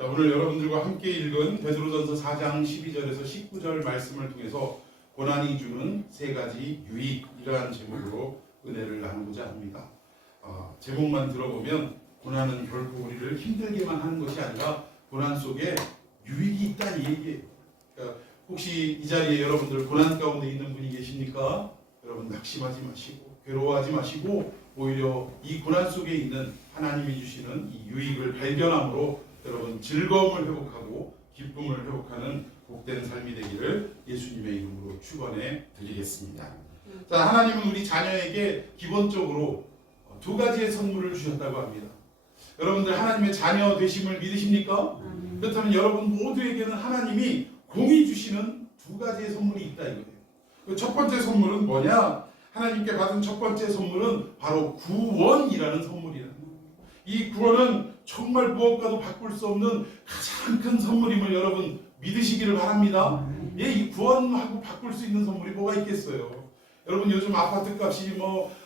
자, 오늘 여러분들과 함께 읽은 베드로전서 4장 12절에서 19절 말씀을 통해서 고난이 주는 세 가지 유익이라는 제목으로 은혜를 나누고자 합니다. 제목만 들어보면 고난은 결코 우리를 힘들게만 하는 것이 아니라 고난 속에 유익이 있다는 얘기예요. 그러니까 혹시 이 자리에 여러분들 고난 가운데 있는 분이 계십니까? 여러분 낙심하지 마시고 괴로워하지 마시고 오히려 이 고난 속에 있는 하나님이 주시는 이 유익을 발견함으로 여러분 즐거움을 회복하고 기쁨을 회복하는 복된 삶이 되기를 예수님의 이름으로 축원해 드리겠습니다. 자, 하나님은 우리 자녀에게 기본적으로 두 가지의 선물을 주셨다고 합니다. 여러분들 하나님의 자녀 되심을 믿으십니까? 그렇다면 여러분 모두에게는 하나님이 공히 주시는 두 가지의 선물이 있다 이거예요. 그 첫 번째 선물은 뭐냐? 하나님께 받은 첫 번째 선물은 바로 구원이라는 선물이라는 거예요. 이 구원은 정말 무엇과도 바꿀 수 없는 가장 큰 선물임을 여러분 믿으시기를 바랍니다. 이 구원하고 바꿀 수 있는 선물이 뭐가 있겠어요? 여러분 요즘 아파트 값이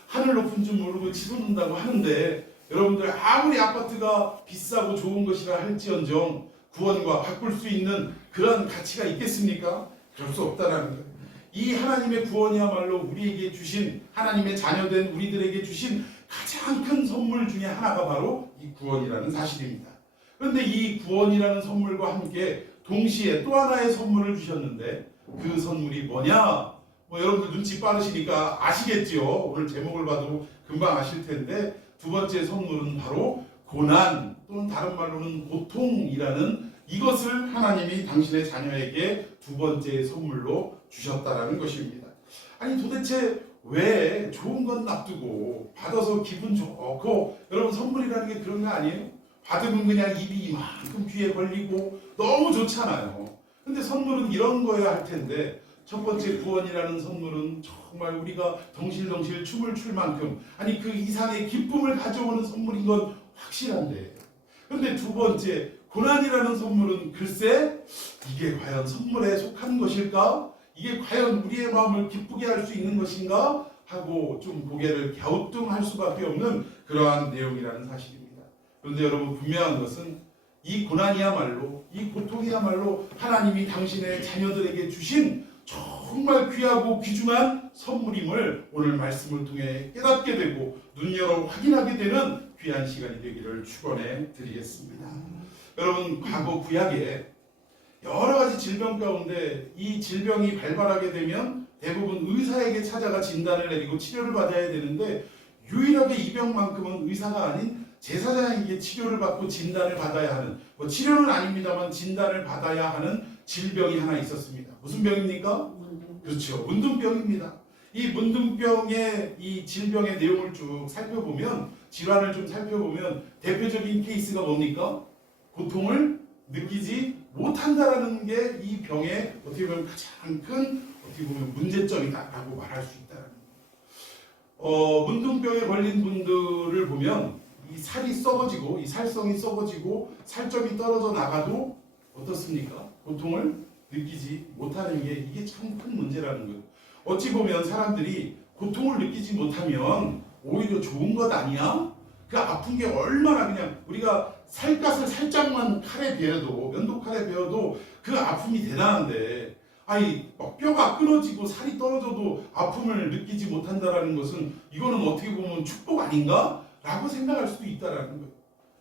하늘 높은 줄 모르고 치솟는다고 하는데 여러분들 아무리 아파트가 비싸고 좋은 것이라 할지언정 구원과 바꿀 수 있는 그런 가치가 있겠습니까? 그럴 수 없다라는 거예요. 이 하나님의 구원이야말로 우리에게 주신 하나님의 자녀된 우리들에게 주신 가장 큰 선물 중에 하나가 바로 이 구원이라는 사실입니다. 그런데 이 구원이라는 선물과 함께 동시에 또 하나의 선물을 주셨는데 그 선물이 뭐냐? 여러분들 눈치 빠르시니까 아시겠죠? 오늘 제목을 봐도 금방 아실 텐데 두 번째 선물은 바로 고난 또는 다른 말로는 고통이라는 이것을 하나님이 당신의 자녀에게 두 번째 선물로 주셨다라는 것입니다. 아니 도대체 왜 좋은 건 놔두고 받아서 기분 좋고 여러분 선물이라는 게 그런 거 아니에요? 받으면 그냥 입이 이만큼 귀에 걸리고 너무 좋잖아요. 근데 선물은 이런 거여야 할 텐데 첫 번째 구원이라는 선물은 정말 우리가 덩실덩실 춤을 출 만큼 아니 그 이상의 기쁨을 가져오는 선물인 건 확실한데 그런데 두 번째 고난이라는 선물은 글쎄 이게 과연 선물에 속한 것일까? 이게 과연 우리의 마음을 기쁘게 할 수 있는 것인가? 하고 좀 고개를 갸우뚱할 수밖에 없는 그러한 내용이라는 사실입니다. 그런데 여러분 분명한 것은 이 고난이야말로 이 고통이야말로 하나님이 당신의 자녀들에게 주신 정말 귀하고 귀중한 선물임을 오늘 말씀을 통해 깨닫게 되고 눈 열어 확인하게 되는 귀한 시간이 되기를 축원해 드리겠습니다. 여러분 과거 구약에 여러 가지 질병 가운데 이 질병이 발발하게 되면 대부분 의사에게 찾아가 진단을 내리고 치료를 받아야 되는데 유일하게 이 병만큼은 의사가 아닌 제사장에게 치료를 받고 진단을 받아야 하는 치료는 아닙니다만 진단을 받아야 하는 질병이 하나 있었습니다. 무슨 병입니까? 그렇죠. 문둥병입니다. 이 문둥병의 이 질병의 내용을 쭉 살펴보면 질환을 좀 살펴보면 대표적인 케이스가 뭡니까? 고통을 느끼지 못한다라는 게 이 병의 어떻게 보면 가장 큰 어떻게 보면 문제점이다라고 말할 수 있다는 거예요. 문둥병에 걸린 분들을 보면 이 살이 썩어지고 이 살성이 썩어지고 살점이 떨어져 나가도 어떻습니까? 고통을 느끼지 못하는 게 이게 참 큰 문제라는 거예요. 어찌 보면 사람들이 고통을 느끼지 못하면 오히려 좋은 것 아니야? 그 아픈 게 얼마나 그냥 우리가 살갗을 살짝만 칼에 베어도 면도칼에 베어도 그 아픔이 대단한데 아니 뼈가 끊어지고 살이 떨어져도 아픔을 느끼지 못한다라는 것은 이거는 어떻게 보면 축복 아닌가? 라고 생각할 수도 있다라는 거예요.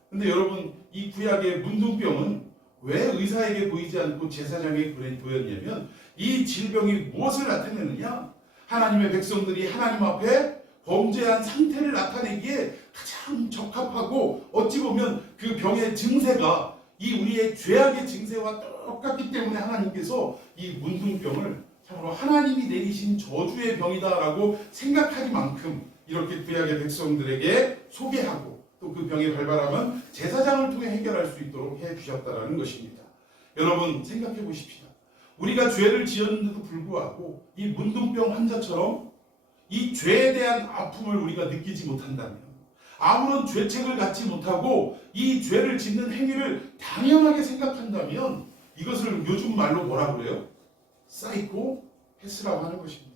근데 여러분 이 구약의 문둥병은 왜 의사에게 보이지 않고 제사장에게 보였냐면 이 질병이 무엇을 나타내느냐? 하나님의 백성들이 하나님 앞에 범죄한 상태를 나타내기에 가장 적합하고 어찌 보면 그 병의 증세가 이 우리의 죄악의 증세와 똑같기 때문에 하나님께서 이 문둥병을 참으로 하나님이 내리신 저주의 병이다라고 생각하기만큼 이렇게 구약의 백성들에게 소개하고 또 그 병이 발발하면 제사장을 통해 해결할 수 있도록 해주셨다는 것입니다. 여러분 생각해 보십시다. 우리가 죄를 지었는데도 불구하고 이 문둥병 환자처럼 이 죄에 대한 아픔을 우리가 느끼지 못한다면 아무런 죄책을 갖지 못하고 이 죄를 짓는 행위를 당연하게 생각한다면 이것을 요즘 말로 뭐라 그래요? 사이코패스라고 하는 것입니다.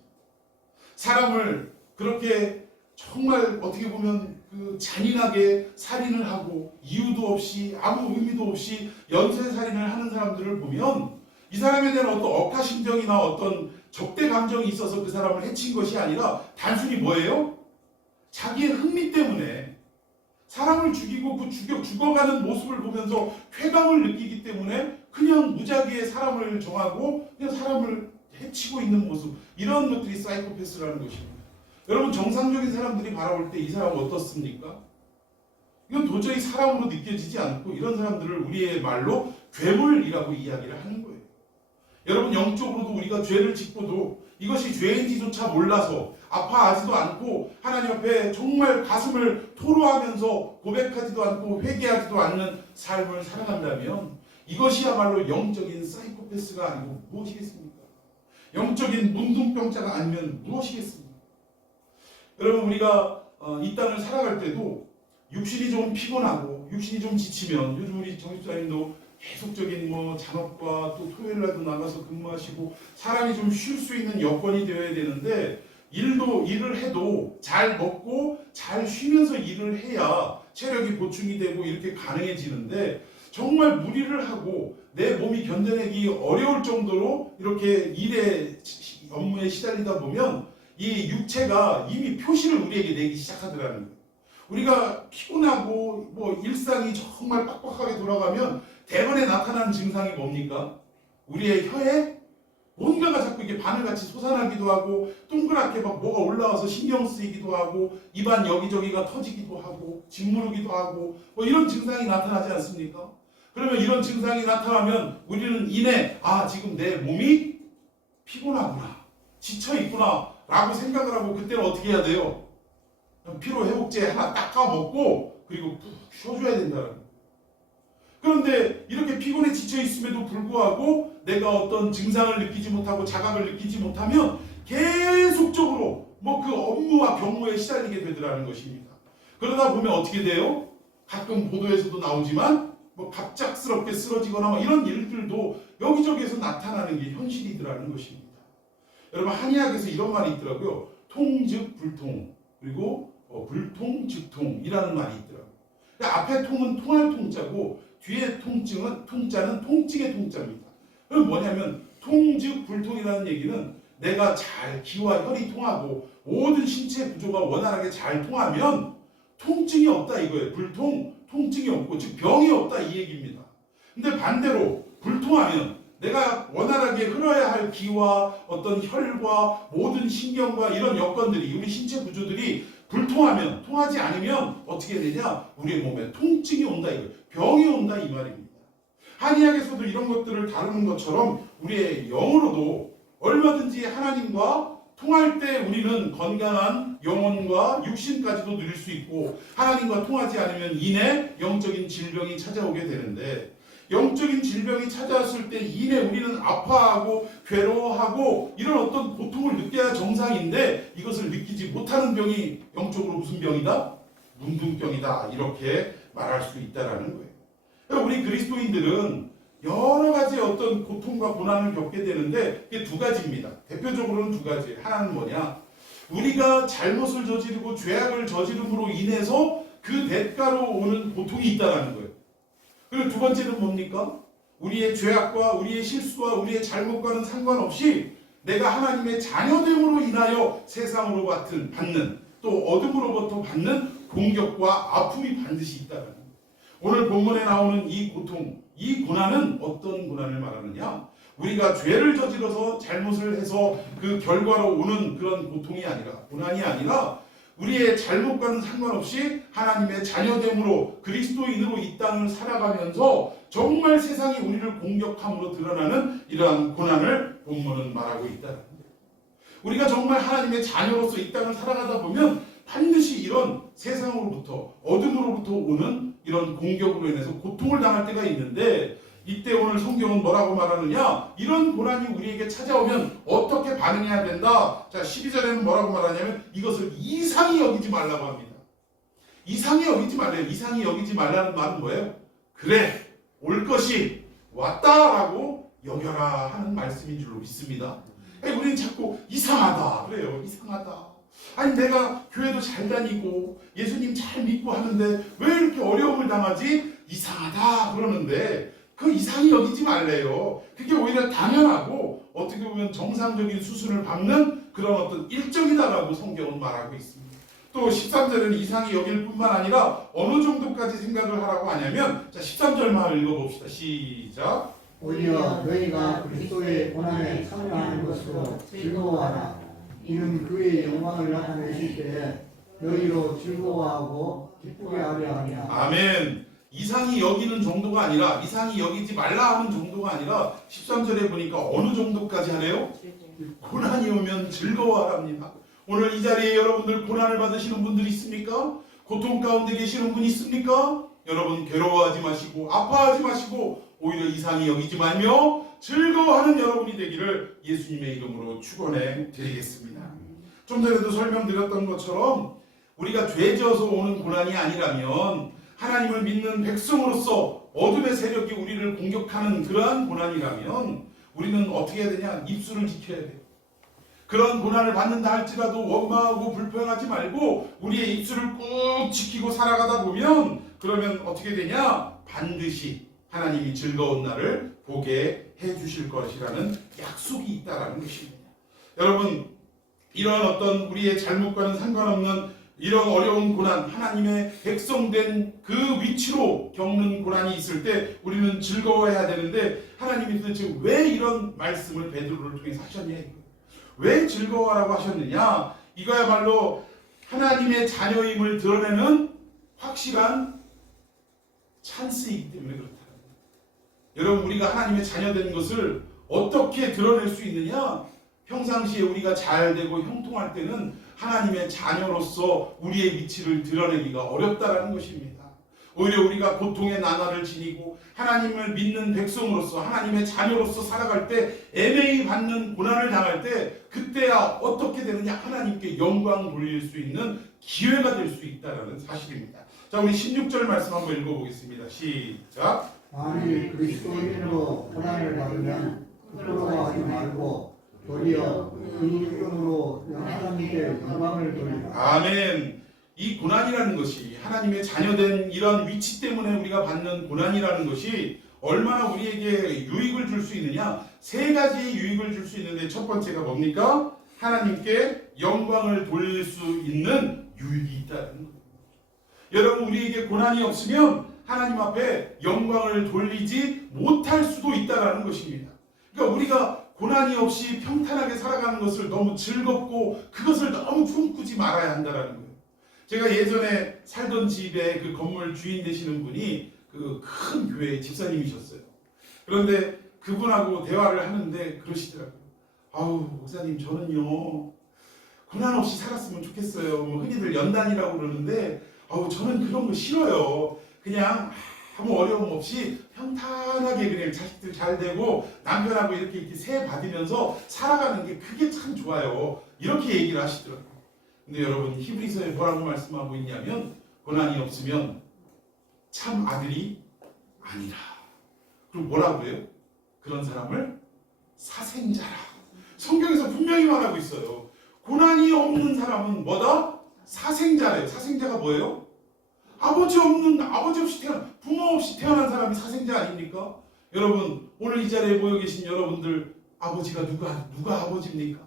사람을 그렇게 정말 어떻게 보면 잔인하게 살인을 하고 이유도 없이 아무 의미도 없이 연쇄살인을 하는 사람들을 보면 이 사람에 대한 어떤 억하심정이나 어떤 적대 감정이 있어서 그 사람을 해친 것이 아니라 단순히 뭐예요? 자기의 흥미 때문에 사람을 죽이고 그 죽어가는 모습을 보면서 쾌감을 느끼기 때문에 그냥 무작위에 사람을 정하고 그냥 사람을 해치고 있는 모습, 이런 것들이 사이코패스라는 것입니다. 여러분, 정상적인 사람들이 바라볼 때 이 사람은 어떻습니까? 이건 도저히 사람으로 느껴지지 않고 이런 사람들을 우리의 말로 괴물이라고 이야기를 하는 거예요. 여러분, 영적으로도 우리가 죄를 짓고도 이것이 죄인지조차 몰라서 아파하지도 않고 하나님 앞에 정말 가슴을 토로하면서 고백하지도 않고 회개하지도 않는 삶을 살아간다면 이것이야말로 영적인 사이코패스가 아니고 무엇이겠습니까? 영적인 문둥병자가 아니면 무엇이겠습니까? 여러분, 우리가 이 땅을 살아갈 때도 육신이 좀 피곤하고 육신이 좀 지치면, 요즘 우리 정집사님도 계속적인 잔업과 또 토요일 날도 나가서 근무하시고 사람이 좀 쉴 수 있는 여건이 되어야 되는데, 일을 해도 잘 먹고 잘 쉬면서 일을 해야 체력이 보충이 되고 이렇게 가능해지는데, 정말 무리를 하고 내 몸이 견뎌내기 어려울 정도로 이렇게 업무에 시달리다 보면 이 육체가 이미 표시를 우리에게 내기 시작하더라는 거예요. 우리가 피곤하고 일상이 정말 빡빡하게 돌아가면 대번에 나타나는 증상이 뭡니까? 우리의 혀에 뭔가가 자꾸 이게 바늘같이 솟아나기도 하고, 동그랗게 뭐가 올라와서 신경 쓰이기도 하고, 입안 여기저기가 터지기도 하고, 짓무르기도 하고, 이런 증상이 나타나지 않습니까? 그러면 이런 증상이 나타나면 우리는 지금 내 몸이 피곤하구나, 지쳐있구나 라고 생각을 하고, 그때는 어떻게 해야 돼요? 피로회복제 하나 딱 까먹고 그리고 푹 쉬어줘야 된다는 거예요. 그런데 이렇게 피곤에 지쳐있음에도 불구하고 내가 어떤 증상을 느끼지 못하고 자각을 느끼지 못하면 계속적으로 그 업무와 경무에 시달리게 되더라는 것입니다. 그러다 보면 어떻게 돼요? 가끔 보도에서도 나오지만 갑작스럽게 쓰러지거나 이런 일들도 여기저기에서 나타나는 게 현실이더라는 것입니다. 여러분, 한의학에서 이런 말이 있더라고요. 통즉 불통, 그리고 불통즉통이라는 말이 있더라고요. 그러니까 앞에 통은 통할 통자고 뒤에 통자는 통증의 통자입니다. 그럼 뭐냐면 통즉 불통이라는 얘기는 내가 잘 기와 혈이 통하고 모든 신체 구조가 원활하게 잘 통하면 통증이 없다 이거예요. 통증이 없고, 즉 병이 없다 이 얘기입니다. 근데 반대로 불통하면 내가 원활하게 흘러야 할 기와 어떤 혈과 모든 신경과 이런 여건들이, 우리 신체 구조들이 불통하면, 통하지 않으면 어떻게 되냐? 우리의 몸에 통증이 온다 이거예요. 병이 온다 이 말입니다. 한의학에서도 이런 것들을 다루는 것처럼 우리의 영으로도 얼마든지 하나님과 통할 때 우리는 건강한 영혼과 육신까지도 누릴 수 있고, 하나님과 통하지 않으면 이내 영적인 질병이 찾아오게 되는데, 영적인 질병이 찾아왔을 때 이내 우리는 아파하고 괴로워하고 이런 어떤 고통을 느껴야 정상인데, 이것을 느끼지 못하는 병이 영적으로 무슨 병이다? 문둥병이다, 이렇게 말할 수 있다라는 거예요. 우리 그리스도인들은 여러 가지 어떤 고통과 고난을 겪게 되는데 이게 두 가지입니다. 대표적으로는 두 가지. 하나는 뭐냐? 우리가 잘못을 저지르고 죄악을 저지름으로 인해서 그 대가로 오는 고통이 있다는 거예요. 그리고 두 번째는 뭡니까? 우리의 죄악과 우리의 실수와 우리의 잘못과는 상관없이 내가 하나님의 자녀됨으로 인하여 세상으로 받는, 또 어둠으로부터 받는 공격과 아픔이 반드시 있다는 거예요. 오늘 본문에 나오는 이 고통, 이 고난은 어떤 고난을 말하느냐? 우리가 죄를 저질러서 잘못을 해서 그 결과로 오는 그런 고통이 아니라, 고난이 아니라 우리의 잘못과는 상관없이 하나님의 자녀됨으로 그리스도인으로 이 땅을 살아가면서 정말 세상이 우리를 공격함으로 드러나는 이러한 고난을 본문은 말하고 있다는 거예요. 우리가 정말 하나님의 자녀로서 이 땅을 살아가다 보면 반드시 이런 세상으로부터, 어둠으로부터 오는 이런 공격으로 인해서 고통을 당할 때가 있는데, 이때 오늘 성경은 뭐라고 말하느냐? 이런 고난이 우리에게 찾아오면 어떻게 반응해야 된다? 자, 12절에는 뭐라고 말하냐면 이것을 이상히 여기지 말라고 합니다. 이상히 여기지 말래요. 이상히 여기지 말라는 말은 뭐예요? 그래, 올 것이 왔다라고 여겨라 하는 말씀인 줄로 믿습니다. 우리는 자꾸 이상하다 그래요. 이상하다. 아니, 내가 교회도 잘 다니고 예수님 잘 믿고 하는데 왜 이렇게 어려움을 당하지? 이상하다 그러는데 그 이상히 여기지 말래요. 그게 오히려 당연하고 어떻게 보면 정상적인 수순을 밟는 그런 어떤 일정이다라고 성경은 말하고 있습니다. 또 13절에는 이상히 여길 뿐만 아니라 어느 정도까지 생각을 하라고 하냐면, 자 13절만 읽어봅시다. 시작. 오히려 너희가 그리스도의 고난에 참여하는 것으로 즐거워하라. 이는 그의 영광을 나타내실 때에 너희로 즐거워하고 기쁘게 하려 함이라. 아멘. 이상히 여기는 정도가 아니라, 이상히 여기지 말라 하는 정도가 아니라 13절에 보니까 어느 정도까지 하래요? 고난이 오면 즐거워하랍니다. 오늘 이 자리에 여러분들 고난을 받으시는 분들 있습니까? 고통 가운데 계시는 분 있습니까? 여러분 괴로워하지 마시고 아파하지 마시고 오히려 이상히 여기지 말며 즐거워하는 여러분이 되기를 예수님의 이름으로 축원해 드리겠습니다. 좀 전에도 설명드렸던 것처럼 우리가 죄져서 오는 고난이 아니라면, 하나님을 믿는 백성으로서 어둠의 세력이 우리를 공격하는 그러한 고난이라면 우리는 어떻게 해야 되냐? 입술을 지켜야 돼요. 그런 고난을 받는다 할지라도 원망하고 불평하지 말고 우리의 입술을 꾹 지키고 살아가다 보면, 그러면 어떻게 되냐? 반드시 하나님이 즐거운 날을 보게 해주실 것이라는 약속이 있다라는 것입니다. 여러분, 이런 어떤 우리의 잘못과는 상관없는 이런 어려운 고난, 하나님의 백성된 그 위치로 겪는 고난이 있을 때 우리는 즐거워해야 되는데, 하나님이 도대체 왜 이런 말씀을 베드로를 통해서 하셨냐? 왜 즐거워하라고 하셨느냐? 이거야말로 하나님의 자녀임을 드러내는 확실한 찬스이기 때문에 그렇다. 여러분, 우리가 하나님의 자녀된 것을 어떻게 드러낼 수 있느냐? 평상시에 우리가 잘 되고 형통할 때는 하나님의 자녀로서 우리의 위치를 드러내기가 어렵다라는 것입니다. 오히려 우리가 고통의 나날을 지니고 하나님을 믿는 백성으로서, 하나님의 자녀로서 살아갈 때, 애매히 받는 고난을 당할 때, 그때야 어떻게 되느냐? 하나님께 영광 돌릴 수 있는 기회가 될 수 있다는 사실입니다. 자, 우리 16절 말씀 한번 읽어보겠습니다. 시작. 만일 그리스도인으로 고난을 받으면 부끄러워하지 말고 도리어 그 이름으로 하나님께 영광을 돌리라. 아멘. 이 고난이라는 것이, 하나님의 자녀된 이런 위치 때문에 우리가 받는 고난이라는 것이 얼마나 우리에게 유익을 줄 수 있느냐? 세 가지의 유익을 줄 수 있는데, 첫 번째가 뭡니까? 하나님께 영광을 돌릴 수 있는 유익이 있다는 거예요. 여러분, 우리에게 고난이 없으면 하나님 앞에 영광을 돌리지 못할 수도 있다는 것입니다. 그러니까 우리가 고난이 없이 평탄하게 살아가는 것을 너무 즐겁고 그것을 너무 꿈꾸지 말아야 한다는 거예요. 제가 예전에 살던 집에 그 건물 주인 되시는 분이 그 큰 교회의 집사님이셨어요. 그런데 그분하고 대화를 하는데 그러시더라고요. 아우, 목사님, 저는요 고난 없이 살았으면 좋겠어요. 흔히들 연단이라고 그러는데, 아우, 저는 그런 거 싫어요. 그냥 아무 어려움 없이 평탄하게 그냥 자식들 잘 되고 남편하고 이렇게 세 받으면서 살아가는 게 그게 참 좋아요. 이렇게 얘기를 하시더라고요. 근데 여러분, 히브리서에 뭐라고 말씀하고 있냐면, 고난이 없으면 참 아들이 아니라. 그리고 뭐라고 해요? 그런 사람을 사생자라. 성경에서 분명히 말하고 있어요. 고난이 없는 사람은 뭐다? 사생자래요. 사생자가 뭐예요? 아버지 없이 태어난, 부모 없이 태어난 사람이 사생자 아닙니까? 여러분, 오늘 이 자리에 모여 계신 여러분들, 아버지가 누가 아버지입니까?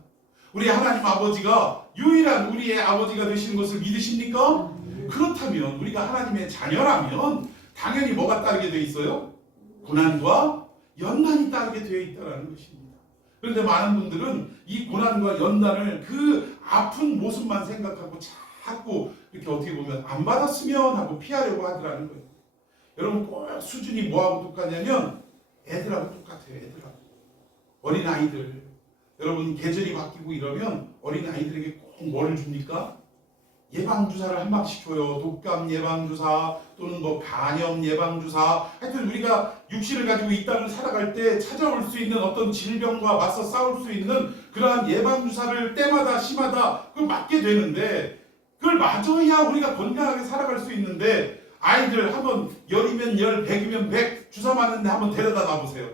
우리 하나님 아버지가 유일한 우리의 아버지가 되시는 것을 믿으십니까? 그렇다면 우리가 하나님의 자녀라면 당연히 뭐가 따르게 돼 있어요? 고난과 연단이 따르게 되어 있다는 것입니다. 그런데 많은 분들은 이 고난과 연단을 그 아픈 모습만 생각하고 자꾸 이렇게 어떻게 보면 안 받았으면 하고 피하려고 하더라는 거예요. 여러분, 꼭 수준이 뭐하고 똑같냐면 애들하고 똑같아요. 애들하고. 어린아이들. 여러분, 계절이 바뀌고 이러면 어린아이들에게 꼭 뭐를 줍니까? 예방주사를 한 방씩 줘요. 독감 예방주사 또는 뭐 간염 예방주사. 하여튼 우리가 육신을 가지고 이 땅을 살아갈 때 찾아올 수 있는 어떤 질병과 맞서 싸울 수 있는 그러한 예방주사를 때마다 시마다 그걸 맞게 되는데, 그걸 맞아야 우리가 건강하게 살아갈 수 있는데, 아이들 한번 열이면 열, 백이면 백 주사 맞는데 한번 데려다 놔보세요.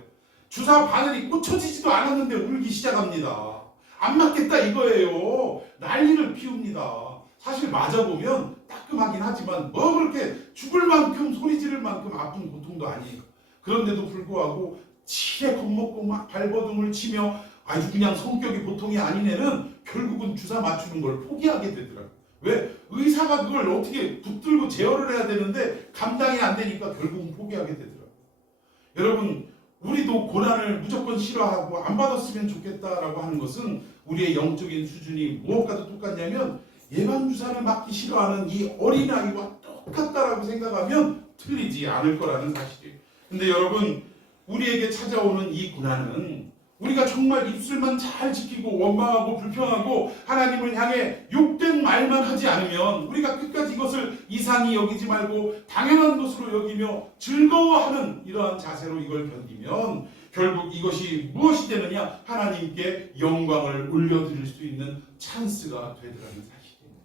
주사 바늘이 꽂혀지지도 않았는데 울기 시작합니다. 안 맞겠다 이거예요. 난리를 피웁니다. 사실 맞아보면 따끔하긴 하지만 뭐 그렇게 죽을 만큼 소리 지를 만큼 아픈 고통도 아니에요. 그런데도 불구하고 치에 겁먹고 막 발버둥을 치며 아주 그냥 성격이 보통이 아닌 애는 결국은 주사 맞추는 걸 포기하게 되더라고요. 왜? 의사가 그걸 어떻게 붙들고 제어를 해야 되는데 감당이 안 되니까 결국은 포기하게 되더라고요. 여러분, 우리도 고난을 무조건 싫어하고 안 받았으면 좋겠다라고 하는 것은 우리의 영적인 수준이 무엇과도 똑같냐면 예방주사를 맞기 싫어하는 이 어린아이와 똑같다라고 생각하면 틀리지 않을 거라는 사실이에요. 근데 여러분, 우리에게 찾아오는 이 고난은 우리가 정말 입술만 잘 지키고 원망하고 불평하고 하나님을 향해 욕된 말만 하지 않으면 우리가 끝까지 이것을 이상히 여기지 말고 당연한 것으로 여기며 즐거워하는 이러한 자세로 이걸 견디면 결국 이것이 무엇이 되느냐? 하나님께 영광을 올려드릴 수 있는 찬스가 되더라는 사실입니다.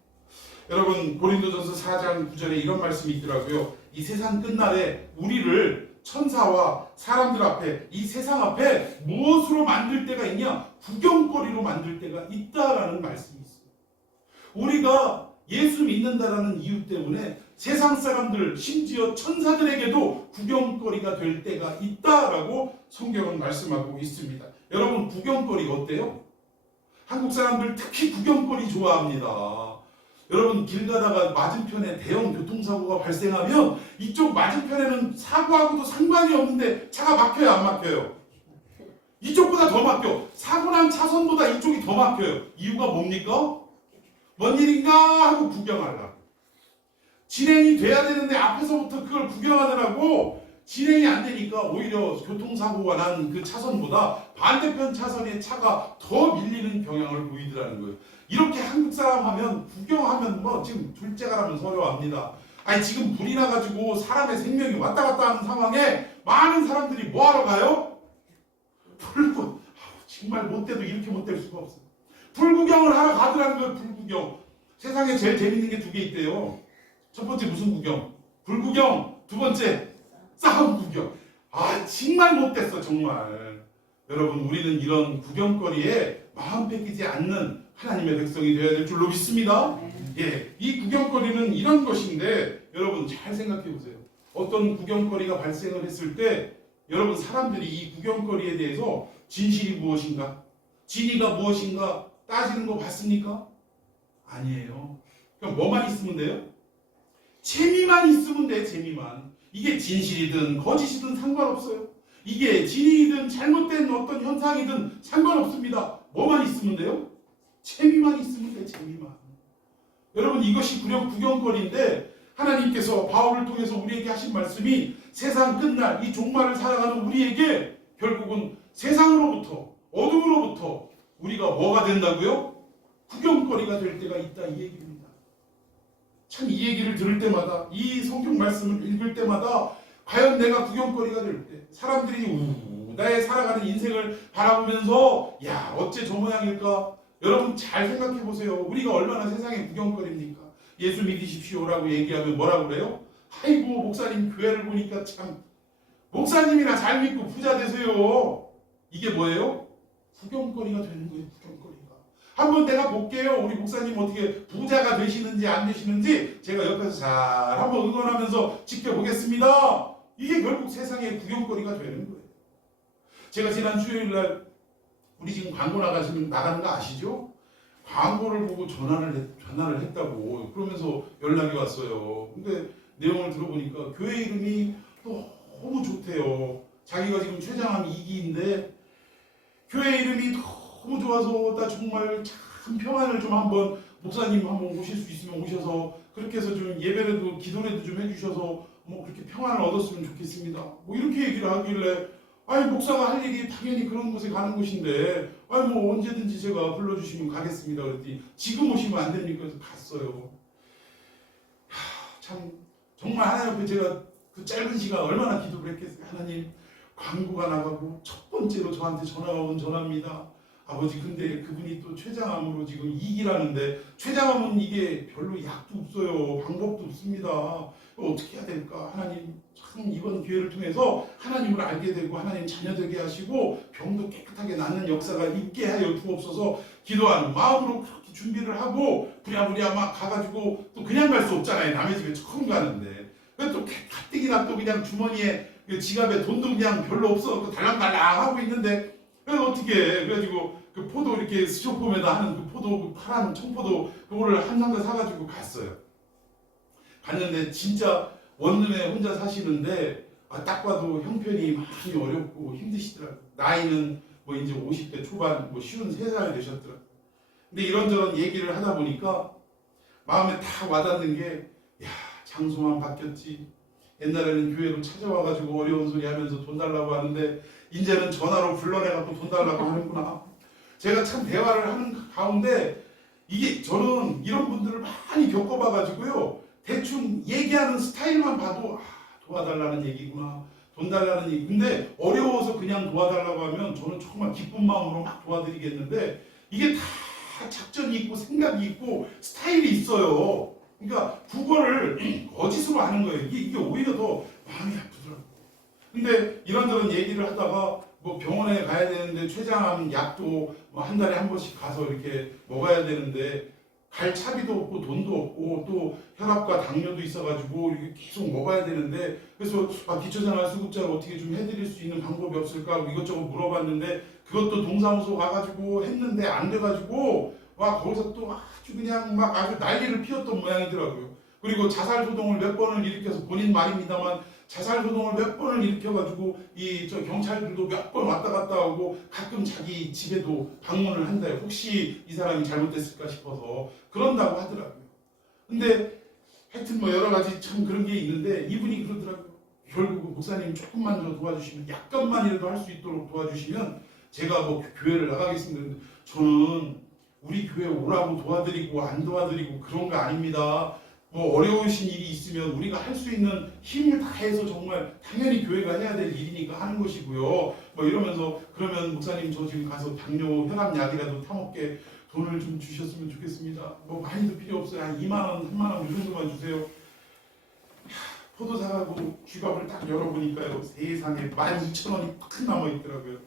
여러분, 고린도전서 4장 9절에 이런 말씀이 있더라고요. 이 세상 끝날에 우리를 천사와 사람들 앞에, 이 세상 앞에 무엇으로 만들 때가 있냐? 구경거리로 만들 때가 있다라는 말씀이 있어요. 우리가 예수 믿는다라는 이유 때문에 세상 사람들, 심지어 천사들에게도 구경거리가 될 때가 있다라고 성경은 말씀하고 있습니다. 여러분, 구경거리 어때요? 한국 사람들 특히 구경거리 좋아합니다. 여러분, 길 가다가 맞은편에 대형 교통사고가 발생하면 이쪽 맞은편에는 사고하고도 상관이 없는데 차가 막혀요, 안 막혀요? 이쪽보다 더 막혀. 사고 난 차선보다 이쪽이 더 막혀요. 이유가 뭡니까? 뭔 일인가 하고 구경하려고. 진행이 돼야 되는데 앞에서부터 그걸 구경하느라고 진행이 안 되니까 오히려 교통사고가 난 그 차선보다 반대편 차선의 차가 더 밀리는 경향을 보이더라는 거예요. 이렇게 한국 사람 하면 구경하면 뭐 지금 둘째가라면 서러워합니다. 아니 지금 불이 나가지고 사람의 생명이 왔다 갔다 하는 상황에 많은 사람들이 뭐하러 가요? 불구 정말 못돼도 이렇게 못될 수가 없어요. 불구경을 하러 가더라는 거예요. 불구경. 세상에 제일 재밌는 게 2개 있대요. 첫 번째 무슨 구경? 불구경. 두 번째 싸움 구경. 아 정말 못됐어 정말. 여러분, 우리는 이런 구경거리에 마음 뺏기지 않는 하나님의 백성이 되어야 될 줄로 믿습니다. 예, 이 구경거리는 이런 것인데 여러분 잘 생각해 보세요. 어떤 구경거리가 발생을 했을 때 여러분, 사람들이 이 구경거리에 대해서 진실이 무엇인가, 진위가 무엇인가 따지는 거 봤습니까? 아니에요. 그럼 뭐만 있으면 돼요? 재미만 있으면 돼. 재미만. 이게 진실이든 거짓이든 상관없어요. 이게 진위이든 잘못된 어떤 현상이든 상관없습니다. 뭐만 있으면 돼요? 재미만 있으면 돼. 재미만. 여러분, 이것이 구경거리인데 하나님께서 바울을 통해서 우리에게 하신 말씀이 세상 끝날 이 종말을 살아가는 우리에게 결국은 세상으로부터, 어둠으로부터 우리가 뭐가 된다고요? 구경거리가 될 때가 있다, 이 얘기입니다. 참 이 얘기를 들을 때마다, 이 성경 말씀을 읽을 때마다 과연 내가 구경거리가 될 때 사람들이 나의 살아가는 인생을 바라보면서 야 어째 저 모양일까? 여러분 잘 생각해 보세요. 우리가 얼마나 세상에 구경거리입니까? 예수 믿으십시오라고 얘기하면 뭐라고 그래요? 아이고 목사님 교회를 보니까 참 목사님이나 잘 믿고 부자 되세요. 이게 뭐예요? 구경거리가 되는 거예요. 구경거리가. 한번 내가 볼게요. 우리 목사님 어떻게 부자가 되시는지 안 되시는지 제가 옆에서 잘 한번 응원하면서 지켜보겠습니다. 이게 결국 세상의 구경거리가 되는 거예요. 제가 지난 수요일날 우리 지금 광고 나가는 거 아시죠? 광고를 보고 전화를 했다고 그러면서 연락이 왔어요. 근데 내용을 들어보니까 교회 이름이 너무 좋대요. 자기가 지금 최장암 2기인데 교회 이름이 너무 좋아서 나 정말 참 평안을 좀 한번 목사님 한번 오실 수 있으면 오셔서 그렇게 해서 좀 예배라도 기도라도 좀 해주셔서 뭐 그렇게 평안을 얻었으면 좋겠습니다. 뭐 이렇게 얘기를 하길래 아니 목사가 할 일이 당연히 그런 곳에 가는 곳인데 아니 뭐 언제든지 제가 불러주시면 가겠습니다. 그랬더니 지금 오시면 안 됩니까? 그래서 갔어요. 참 정말 하나님 앞에 제가 그 짧은 시간 얼마나 기도를 했겠어요. 하나님 광고가 나가고 첫 번째로 저한테 전화가 온 전화입니다. 아버지 근데 그분이 또 췌장암으로 지금 2기라는데 췌장암은 이게 별로 약도 없어요. 방법도 없습니다. 어떻게 해야 될까? 하나님 참 이번 기회를 통해서 하나님을 알게 되고 하나님 자녀 되게 하시고 병도 깨끗하게 낫는 역사가 있게 하여 주옵소서. 기도하는 마음으로 그렇게 준비를 하고 부랴부랴 막 가가지고 또 그냥 갈 수 없잖아요. 남의 집에 처음 가는데 또 가뜩이나 또 그냥 주머니에 지갑에 돈도 그냥 별로 없어 달랑달랑 하고 있는데 어떻게 해. 그래가지고 그 포도 이렇게 스티로폼에다 하는 그 포도 그 파란 청포도 그거를 한 상자 사가지고 갔어요. 갔는데 진짜 원룸에 혼자 사시는데 딱 봐도 형편이 많이 어렵고 힘드시더라고요. 나이는 뭐 이제 50대 초반 뭐 53살 되셨더라고요. 근데 이런저런 얘기를 하다 보니까 마음에 딱 와닿는 게 야, 장소만 바뀌었지. 옛날에는 교회로 찾아와가지고 어려운 소리 하면서 돈 달라고 하는데 이제는 전화로 불러내갖고 돈 달라고 하는구나. 제가 참 대화를 하는 가운데 이게 저는 이런 분들을 많이 겪어봐가지고요. 대충 얘기하는 스타일만 봐도 도와달라는 얘기구나. 돈 달라는 얘기. 근데 어려워서 그냥 도와달라고 하면 저는 정말 기쁜 마음으로 막 도와드리겠는데 이게 다 작전이 있고 생각이 있고 스타일이 있어요. 그러니까 그거를 거짓으로 하는 거예요. 이게 오히려 더 마음이 아프더라고요. 근데 이런저런 얘기를 하다가 뭐 병원에 가야 되는데 췌장암 약도 뭐 한 달에 한 번씩 가서 이렇게 먹어야 되는데 갈 차비도 없고 돈도 없고 또 혈압과 당뇨도 있어가지고 이렇게 계속 먹어야 되는데 그래서 기초생활수급자를 어떻게 좀 해드릴 수 있는 방법이 없을까 하고 이것저것 물어봤는데 그것도 동사무소 가가지고 했는데 안 돼가지고 거기서 또 아주 그냥 아주 난리를 피웠던 모양이더라고요. 그리고 자살소동을 몇 번을 일으켜서 본인 말입니다만 자살소동을 몇 번을 일으켜가지고 저 경찰들도 몇 번 왔다 갔다 하고 가끔 자기 집에도 방문을 한다요. 혹시 이 사람이 잘못됐을까 싶어서 그런다고 하더라고요. 근데 하여튼 뭐 여러 가지 참 그런 게 있는데 이분이 그러더라고요. 결국 목사님 조금만 더 도와주시면 약간만이라도 할 수 있도록 도와주시면 제가 뭐 교회를 나가겠습니다. 저는 우리 교회 오라고 도와드리고 안 도와드리고 그런 거 아닙니다. 뭐 어려우신 일이 있으면 우리가 할 수 있는 힘을 다해서 정말 당연히 교회가 해야 될 일이니까 하는 것이고요. 뭐 이러면서 그러면 목사님 저 지금 가서 당뇨 혈압약이라도 타먹게 돈을 좀 주셨으면 좋겠습니다. 뭐 많이도 필요 없어요. 한 2만 원, 3만 원 이 정도만 주세요. 포도 사가고 쥐밥을 딱 열어보니까요. 세상에 12,000원이 탁 남아있더라고요.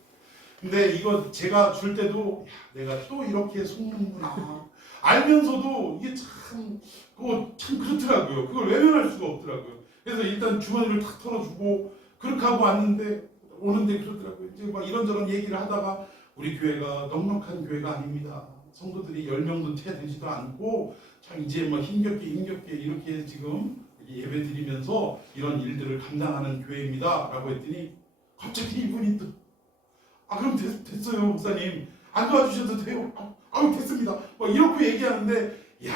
근데 이거 제가 줄 때도 내가 또 이렇게 속는구나 알면서도 이게 참 그렇더라고요. 그걸 외면할 수가 없더라고요. 그래서 일단 주머니를 탁 털어주고 그렇게 하고 왔는데 오는데 그러더라고요. 이제 막 이런저런 얘기를 하다가 우리 교회가 넉넉한 교회가 아닙니다. 성도들이 10명도 채 되지도 않고 참 이제 뭐 힘겹게 이렇게 지금 예배 드리면서 이런 일들을 감당하는 교회입니다. 라고 했더니 갑자기 이분이 또 그럼 됐어요 목사님 안 도와주셔도 돼요. 됐습니다. 이렇게 얘기하는데 야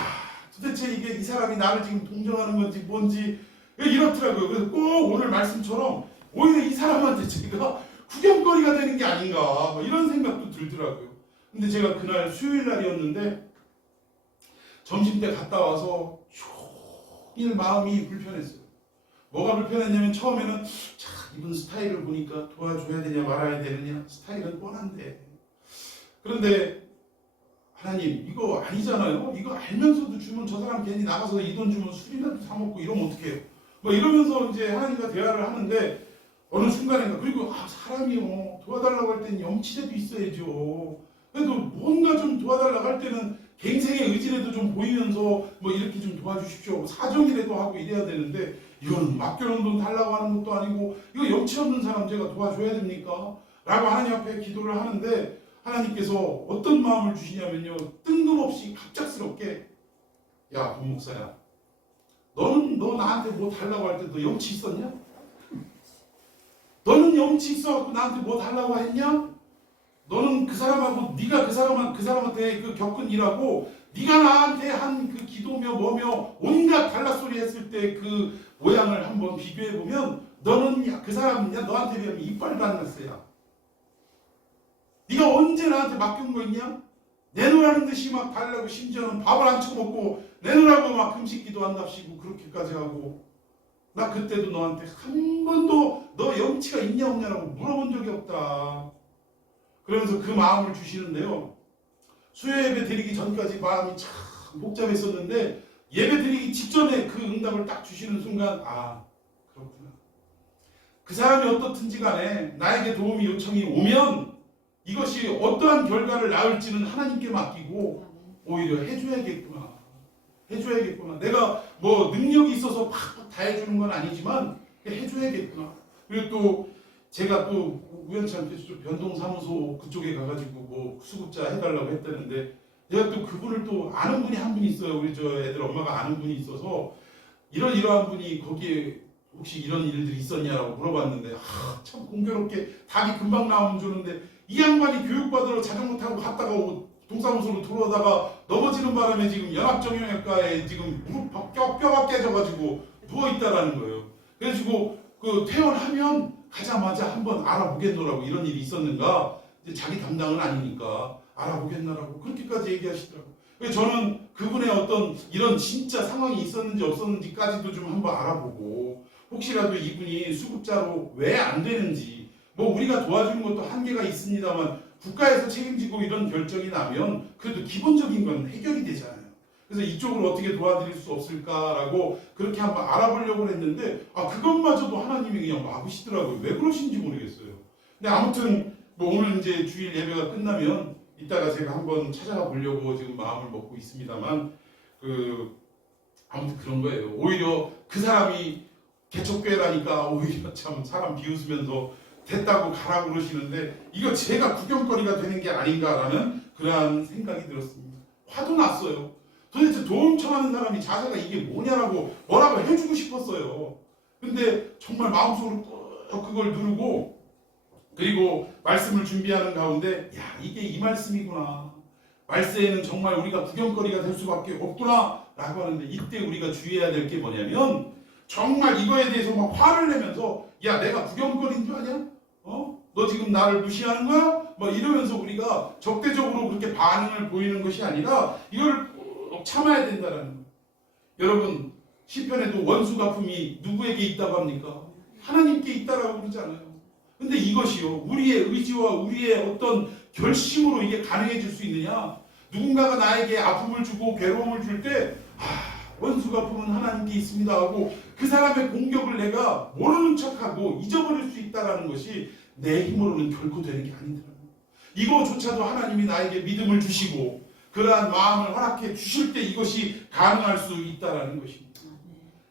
도대체 이게 이 사람이 나를 지금 동정하는 건지 뭔지 이렇더라고요. 그래서 꼭 오늘 말씀처럼 오히려 이 사람한테 제가 구경거리가 되는 게 아닌가 이런 생각도 들더라고요. 근데 제가 그날 수요일 날이었는데 점심때 갔다 와서 종일 마음이 불편했어요. 뭐가 불편했냐면 처음에는 이분 스타일을 보니까 도와줘야 되냐 말아야 되느냐 스타일은 뻔한데 그런데 하나님 이거 아니잖아요. 이거 알면서도 주면 저 사람 괜히 나가서 이 돈 주면 술이라도 사 먹고 이러면 어떡해요. 이러면서 이제 하나님과 대화를 하는데 어느 순간인가 그리고 사람이요 도와달라고 할 때는 염치라도 있어야죠. 그래도 뭔가 좀 도와달라고 할 때는 갱생의 의지라도 좀 보이면서 이렇게 좀 도와주십시오 사정이라도 하고 이래야 되는데 이건 맡겨놓은 돈 달라고 하는 것도 아니고 이거 염치 없는 사람 제가 도와줘야 됩니까? 라고 하나님 앞에 기도를 하는데 하나님께서 어떤 마음을 주시냐면요 뜬금없이 갑작스럽게 야 본목사야 너 나한테 뭐 달라고 할 때 너 염치 있었냐? 너는 염치 있어갖고 나한테 뭐 달라고 했냐? 너는 그 사람하고 네가 그 사람한테 그 겪은 일하고 네가 나한테 한 그 기도며 뭐며 온갖 달라소리 했을 때 그 모양을 한번 비교해보면 너는 그 사람은 너한테 비하면 이빨도 안 났어요. 네가 언제 나한테 맡긴 거 있냐? 내놓으라는 듯이 막 달라고 심지어는 밥을 안 쳐먹고 내놓으라고 막 금식 기도한답시고 그렇게까지 하고 나 그때도 너한테 한 번도 너 염치가 있냐 없냐라고 물어본 적이 없다. 그러면서 그 마음을 주시는데요. 수요 예배 드리기 전까지 마음이 참 복잡했었는데 예배 드리기 직전에 그 응답을 딱 주시는 순간 아 그렇구나. 그 사람이 어떻든지 간에 나에게 도움이 요청이 오면 이것이 어떠한 결과를 낳을지는 하나님께 맡기고 오히려 해줘야겠구나. 내가 뭐 능력이 있어서 팍팍 다 해주는 건 아니지만 해줘야겠구나. 그리고 또 제가 또 우연치 않게 변동사무소 그쪽에 가가지고 뭐 수급자 해달라고 했다는데 내가 또 그분을 또 아는 분이 한 분 있어요. 우리 저 애들 엄마가 아는 분이 있어서 이러한 분이 거기에 혹시 이런 일들이 있었냐라고 물어봤는데 참 공교롭게 답이 금방 나오면 주는데 이 양반이 교육받으러 자전거 타고 갔다가 동사무소로 들어오다가 넘어지는 바람에 지금 연합정형외과에 지금 무릎 뼈가 깨져가지고 누워있다라는 거예요. 그래가지고 그 퇴원하면 가자마자 한번 알아보겠노라고 이런 일이 있었는가 이제 자기 담당은 아니니까 알아보겠노라고 그렇게까지 얘기하시더라고요. 그래서 저는 그분의 어떤 이런 진짜 상황이 있었는지 없었는지까지도 좀 한번 알아보고 혹시라도 이분이 수급자로 왜 안 되는지 뭐 우리가 도와주는 것도 한계가 있습니다만 국가에서 책임지고 이런 결정이 나면 그래도 기본적인 건 해결이 되잖아요. 그래서 이쪽을 어떻게 도와드릴 수 없을까라고 그렇게 한번 알아보려고 했는데 그것마저도 하나님이 그냥 막으시더라고요. 왜 그러신지 모르겠어요. 근데 아무튼 뭐 오늘 이제 주일 예배가 끝나면 이따가 제가 한번 찾아가 보려고 지금 마음을 먹고 있습니다만 아무튼 그런 거예요. 오히려 그 사람이 개척교회라니까 오히려 참 사람 비웃으면서 됐다고 가라고 그러시는데 이거 제가 구경거리가 되는 게 아닌가라는 그러한 생각이 들었습니다. 화도 났어요. 도대체 도움 청하는 사람이 자세가 이게 뭐냐라고 뭐라고 해주고 싶었어요. 근데 정말 마음속으로 꼭 그걸 누르고 그리고 말씀을 준비하는 가운데 이게 이 말씀이구나. 말세에는 정말 우리가 구경거리가 될 수밖에 없구나 라고 하는데 이때 우리가 주의해야 될 게 뭐냐면 정말 이거에 대해서 막 화를 내면서 내가 구경거리인 줄 아냐? 너 지금 나를 무시하는 거야? 뭐 이러면서 우리가 적대적으로 그렇게 반응을 보이는 것이 아니라 이걸 꼭 참아야 된다는 거예요. 여러분 시편에도 원수 갚음이 누구에게 있다고 합니까? 하나님께 있다라고 그러잖아요. 근데 이것이요 우리의 의지와 우리의 어떤 결심으로 이게 가능해질 수 있느냐? 누군가가 나에게 아픔을 주고 괴로움을 줄 때 원수 갚음은 하나님께 있습니다 하고 그 사람의 공격을 내가 모르는 척하고 잊어버릴 수 있다는 것이 내 힘으로는 결코 되는 게 아니더라고요. 이거조차도 하나님이 나에게 믿음을 주시고 그러한 마음을 허락해 주실 때 이것이 가능할 수 있다는 것입니다.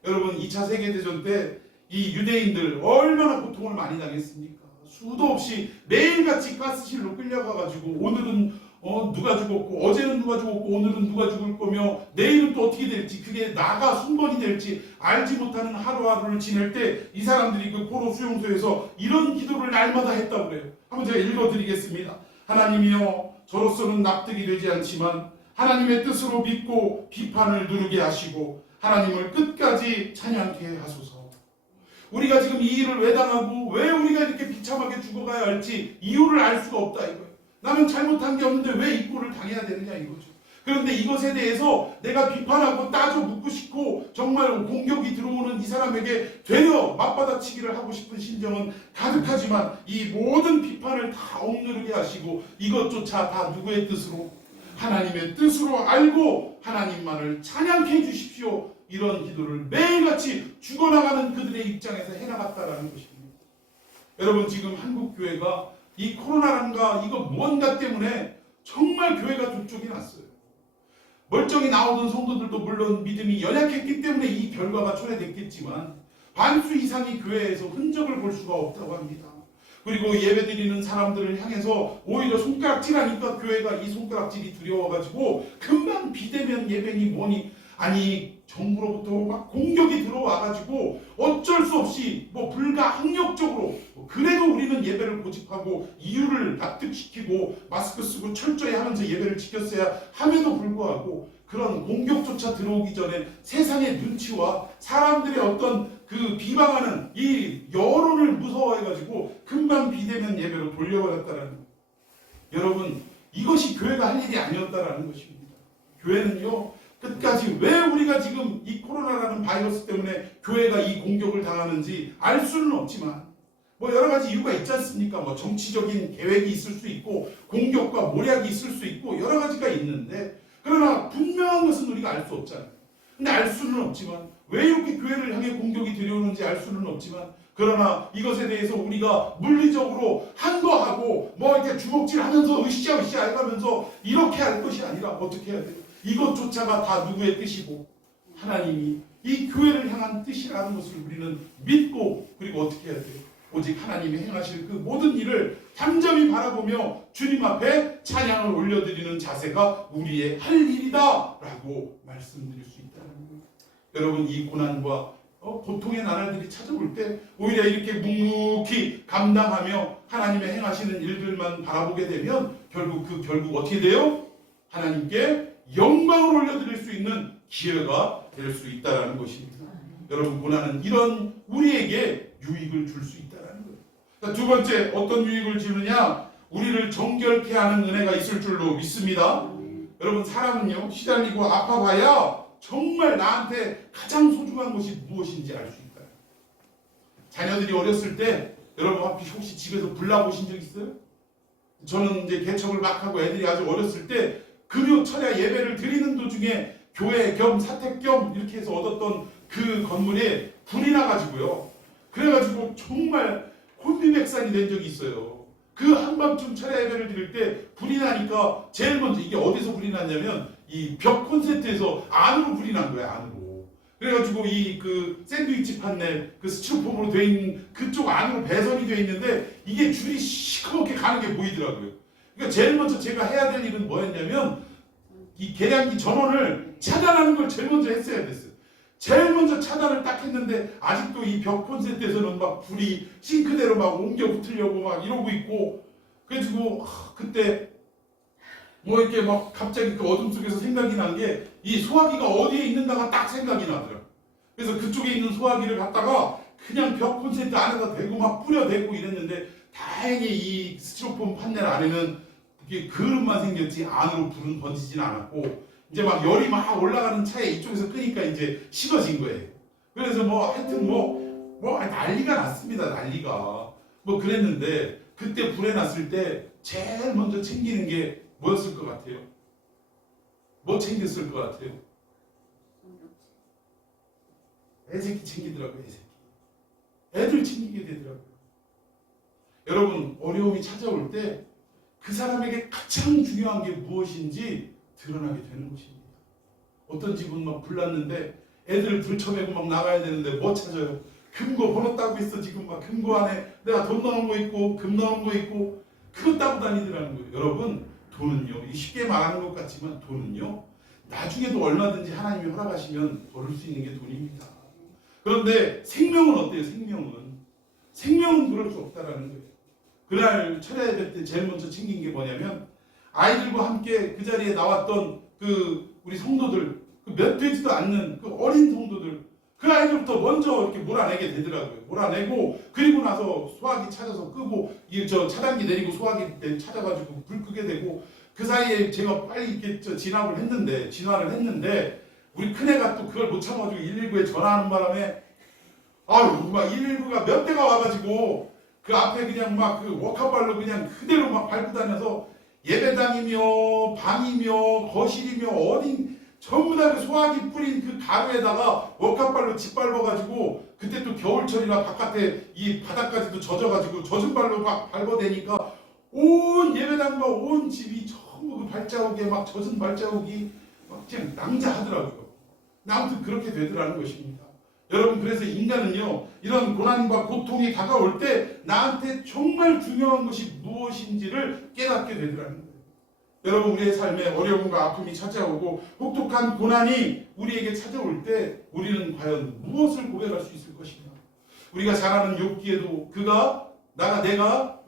여러분 2차 세계대전 때 이 유대인들 얼마나 고통을 많이 당했습니까? 수도 없이 매일같이 가스실로 끌려가가지고 오늘은 누가 죽었고 어제는 누가 죽었고 오늘은 누가 죽을 거며 내일은 또 어떻게 될지 그게 나가 순번이 될지 알지 못하는 하루하루를 지낼 때 이 사람들이 그 포로 수용소에서 이런 기도를 날마다 했다고 그래요. 한번 제가 읽어드리겠습니다. 하나님이여 저로서는 납득이 되지 않지만 하나님의 뜻으로 믿고 비판을 누르게 하시고 하나님을 끝까지 찬양케 하소서. 우리가 지금 이 일을 왜 당하고 왜 우리가 이렇게 비참하게 죽어가야 할지 이유를 알 수가 없다 이거예요. 나는 잘못한 게 없는데 왜 이 꼴을 당해야 되느냐 이거죠. 그런데 이것에 대해서 내가 비판하고 따져 묻고 싶고 정말 공격이 들어오는 이 사람에게 되려 맞받아치기를 하고 싶은 심정은 가득하지만 이 모든 비판을 다 억누르게 하시고 이것조차 다 누구의 뜻으로? 하나님의 뜻으로 알고 하나님만을 찬양케 해주십시오. 이런 기도를 매일같이 죽어나가는 그들의 입장에서 해나갔다라는 것입니다. 여러분 지금 한국교회가 이 코로나란가 이거 무언가 때문에 정말 교회가 족족이 났어요. 멀쩡히 나오던 성도들도 물론 믿음이 연약했기 때문에 이 결과가 초래됐겠지만 반수 이상이 교회에서 흔적을 볼 수가 없다고 합니다. 그리고 예배드리는 사람들을 향해서 오히려 손가락질하니까 교회가 이 손가락질이 두려워가지고 금방 비대면 예배니 뭐니 아니 정부로부터 막 공격이 들어와가지고 어쩔 수 없이 뭐 불가항력적으로 그래도 우리는 예배를 고집하고 이유를 납득시키고 마스크 쓰고 철저히 하면서 예배를 지켰어야 함에도 불구하고 그런 공격조차 들어오기 전에 세상의 눈치와 사람들의 어떤 그 비방하는 이 여론을 무서워해가지고 금방 비대면 예배로 돌려버렸다라는 거예요. 여러분 이것이 교회가 할 일이 아니었다라는 것입니다. 교회는요 끝까지 왜 우리가 지금 이 코로나라는 바이러스 때문에 교회가 이 공격을 당하는지 알 수는 없지만 뭐 여러 가지 이유가 있지 않습니까? 뭐 정치적인 계획이 있을 수 있고 공격과 모략이 있을 수 있고 여러 가지가 있는데, 그러나 분명한 것은 우리가 알 수 없잖아요. 근데 알 수는 없지만, 왜 이렇게 교회를 향해 공격이 들여오는지 알 수는 없지만, 그러나 이것에 대해서 우리가 물리적으로 한거하고 뭐 이렇게 주먹질하면서 으쌰으쌰 해가면서 이렇게 할 것이 아니라 어떻게 해야 돼요? 이것조차가 다 누구의 뜻이고 하나님이 이 교회를 향한 뜻이라는 것을 우리는 믿고, 그리고 어떻게 해야 돼요? 오직 하나님이 행하실 그 모든 일을 잠잠히 바라보며 주님 앞에 찬양을 올려드리는 자세가 우리의 할 일이다 라고 말씀드릴 수 있다는 거예요. 여러분, 이 고난과 고통의 나날들이 찾아올 때 오히려 이렇게 묵묵히 감당하며 하나님의 행하시는 일들만 바라보게 되면 결국 어떻게 돼요? 하나님께 영광을 올려드릴 수 있는 기회가 될 수 있다는 것입니다. 여러분, 고난은 이런 우리에게 유익을 줄 수 있다는 거예요. 그러니까 두 번째, 어떤 유익을 주느냐? 우리를 정결케 하는 은혜가 있을 줄로 믿습니다. 여러분, 사람은요, 시달리고 아파봐야 정말 나한테 가장 소중한 것이 무엇인지 알 수 있다. 자녀들이 어렸을 때 여러분 혹시 집에서 불 나보신 적 있어요? 저는 이제 개척을 막 하고 애들이 아주 어렸을 때 금요 철야 예배를 드리는 도중에 교회 겸 사택 겸 이렇게 해서 얻었던 그 건물에 불이 나가지고요. 그래가지고 정말 혼비백산이 된 적이 있어요. 그 한밤중 철야 예배를 드릴 때 불이 나니까 제일 먼저, 이게 어디서 불이 났냐면 이 벽 콘센트에서 안으로 불이 난 거야, 안으로. 그래가지고 이 그 샌드위치 판넬 그 스티로폼으로 돼 있는 그쪽 안으로 배선이 돼 있는데 이게 줄이 시커멓게 가는 게 보이더라고요. 그러니까 제일 먼저 제가 해야 될 일은 뭐였냐면 이 계량기 전원을 차단하는 걸 제일 먼저 했어야 됐어요. 제일 먼저 차단을 딱 했는데 아직도 이 벽 콘센트에서는 막 불이 싱크대로 막 옮겨 붙으려고 막 이러고 있고, 그래가지고 그때 뭐 이렇게 막 갑자기 그 어둠 속에서 생각이 난 게 이 소화기가 어디에 있는가가 딱 생각이 나더라고요. 그래서 그쪽에 있는 소화기를 갖다가 그냥 벽 콘센트 안에다 대고 막 뿌려대고 이랬는데, 다행히 이 스티로폼 판넬 안에는 이게 그릇만 생겼지 안으로 불은 번지진 않았고, 이제 막 열이 막 올라가는 차에 이쪽에서 끄니까 이제 식어진 거예요. 그래서 뭐 하여튼 뭐 난리가 났습니다. 난리가. 뭐 그랬는데, 그때 불에 났을 때 제일 먼저 챙기는 게 뭐였을 것 같아요? 뭐 챙겼을 것 같아요? 애새끼 챙기더라고요. 애새끼. 애들 챙기게 되더라고요. 여러분, 어려움이 찾아올 때 그 사람에게 가장 중요한 게 무엇인지 드러나게 되는 것입니다. 어떤 집은 막 불났는데 애들을 들쳐매고 막 나가야 되는데 뭐 찾아요? 금고 번호 따고 있어. 지금 막 금고 안에 내가 돈 넣은 거 있고 금 넣은 거 있고 그거 따고 다니더라는 거예요. 여러분, 돈은요, 쉽게 말하는 것 같지만 돈은요, 나중에도 얼마든지 하나님이 허락하시면 벌을 수 있는 게 돈입니다. 그런데 생명은 어때요? 생명은 그럴 수 없다라는 거예요. 그날 철야 예배 때 제일 먼저 챙긴 게 뭐냐면, 아이들과 함께 그 자리에 나왔던 그 우리 성도들, 그 몇 되지도 않는 그 어린 성도들, 그 아이들부터 먼저 이렇게 몰아내게 되더라고요. 몰아내고, 그리고 나서 소화기 찾아서 끄고, 저 차단기 내리고 소화기 찾아가지고 불 끄게 되고, 그 사이에 제가 빨리 이렇게 진화를 했는데, 우리 큰애가 또 그걸 못 참아가지고 119에 전화하는 바람에, 아유, 막 119가 몇 대가 와가지고, 그 앞에 그냥 막 그 워카발로 그냥 그대로 막 밟고 다녀서 예배당이며 방이며 거실이며 어딘 전부 다 그 소화기 뿌린 그 가루에다가 워카발로 짓밟아가지고, 그때 또 겨울철이라 바깥에 이 바닥까지도 젖어가지고 젖은 발로 막 밟아대니까 온 예배당과 온 집이 전부 그 발자국에 막 젖은 발자국이 막 그냥 낭자하더라고요. 아무튼 그렇게 되더라는 것입니다. 여러분, 그래서 인간은요, 이런 고난과 고통이 다가올 때 나한테 정말 중요한 것이 무엇인지를 깨닫게 되더라는 거예요. 여러분, 우리의 삶에 어려움과 아픔이 찾아오고 혹독한 고난이 우리에게 찾아올 때 우리는 과연 무엇을 고백할 수 있을 것인가? 우리가 잘 아는 욥기에도 내가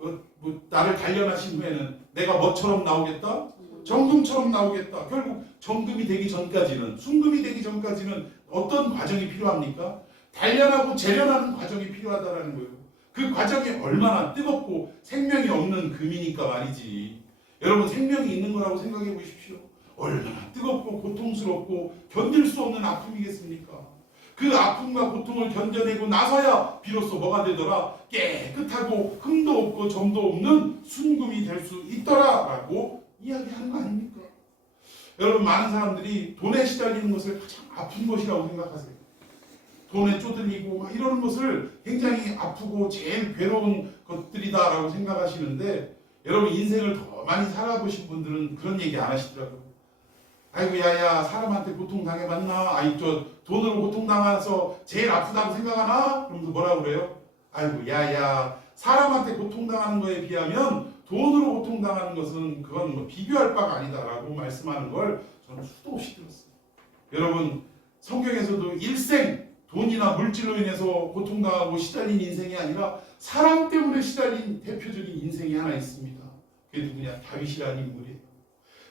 나를 단련하신 후에는 내가 뭐처럼 나오겠다? 정금처럼 나오겠다. 결국 정금이 되기 전까지는, 순금이 되기 전까지는 어떤 과정이 필요합니까? 단련하고 재련하는 과정이 필요하다라는 거예요. 그 과정이 얼마나 뜨겁고 생명이 없는 금이니까 말이지. 여러분, 생명이 있는 거라고 생각해 보십시오. 얼마나 뜨겁고 고통스럽고 견딜 수 없는 아픔이겠습니까? 그 아픔과 고통을 견뎌내고 나서야 비로소 뭐가 되더라? 깨끗하고 흠도 없고 점도 없는 순금이 될 수 있더라라고 이야기하는 거 아닙니까? 여러분, 많은 사람들이 돈에 시달리는 것을 가장 아픈 것이라고 생각하세요. 돈에 쪼들리고 막 이러는 것을 굉장히 아프고 제일 괴로운 것들이다라고 생각하시는데, 여러분 인생을 더 많이 살아보신 분들은 그런 얘기 안 하시더라고요. 아이고 야야, 사람한테 고통당해봤나? 아이 저 돈으로 고통당해서 제일 아프다고 생각하나? 그러면서 뭐라고 그래요? 아이고 야야, 사람한테 고통당하는 거에 비하면 돈으로 고통당하는 것은 그건 뭐 비교할 바가 아니다라고 말씀하는 걸 저는 수도 없이 들었어요. 여러분, 성경에서도 일생 돈이나 물질로 인해서 고통당하고 시달린 인생이 아니라 사람 때문에 시달린 대표적인 인생이 하나 있습니다. 그게 누구냐? 다윗이라는 인물이에요.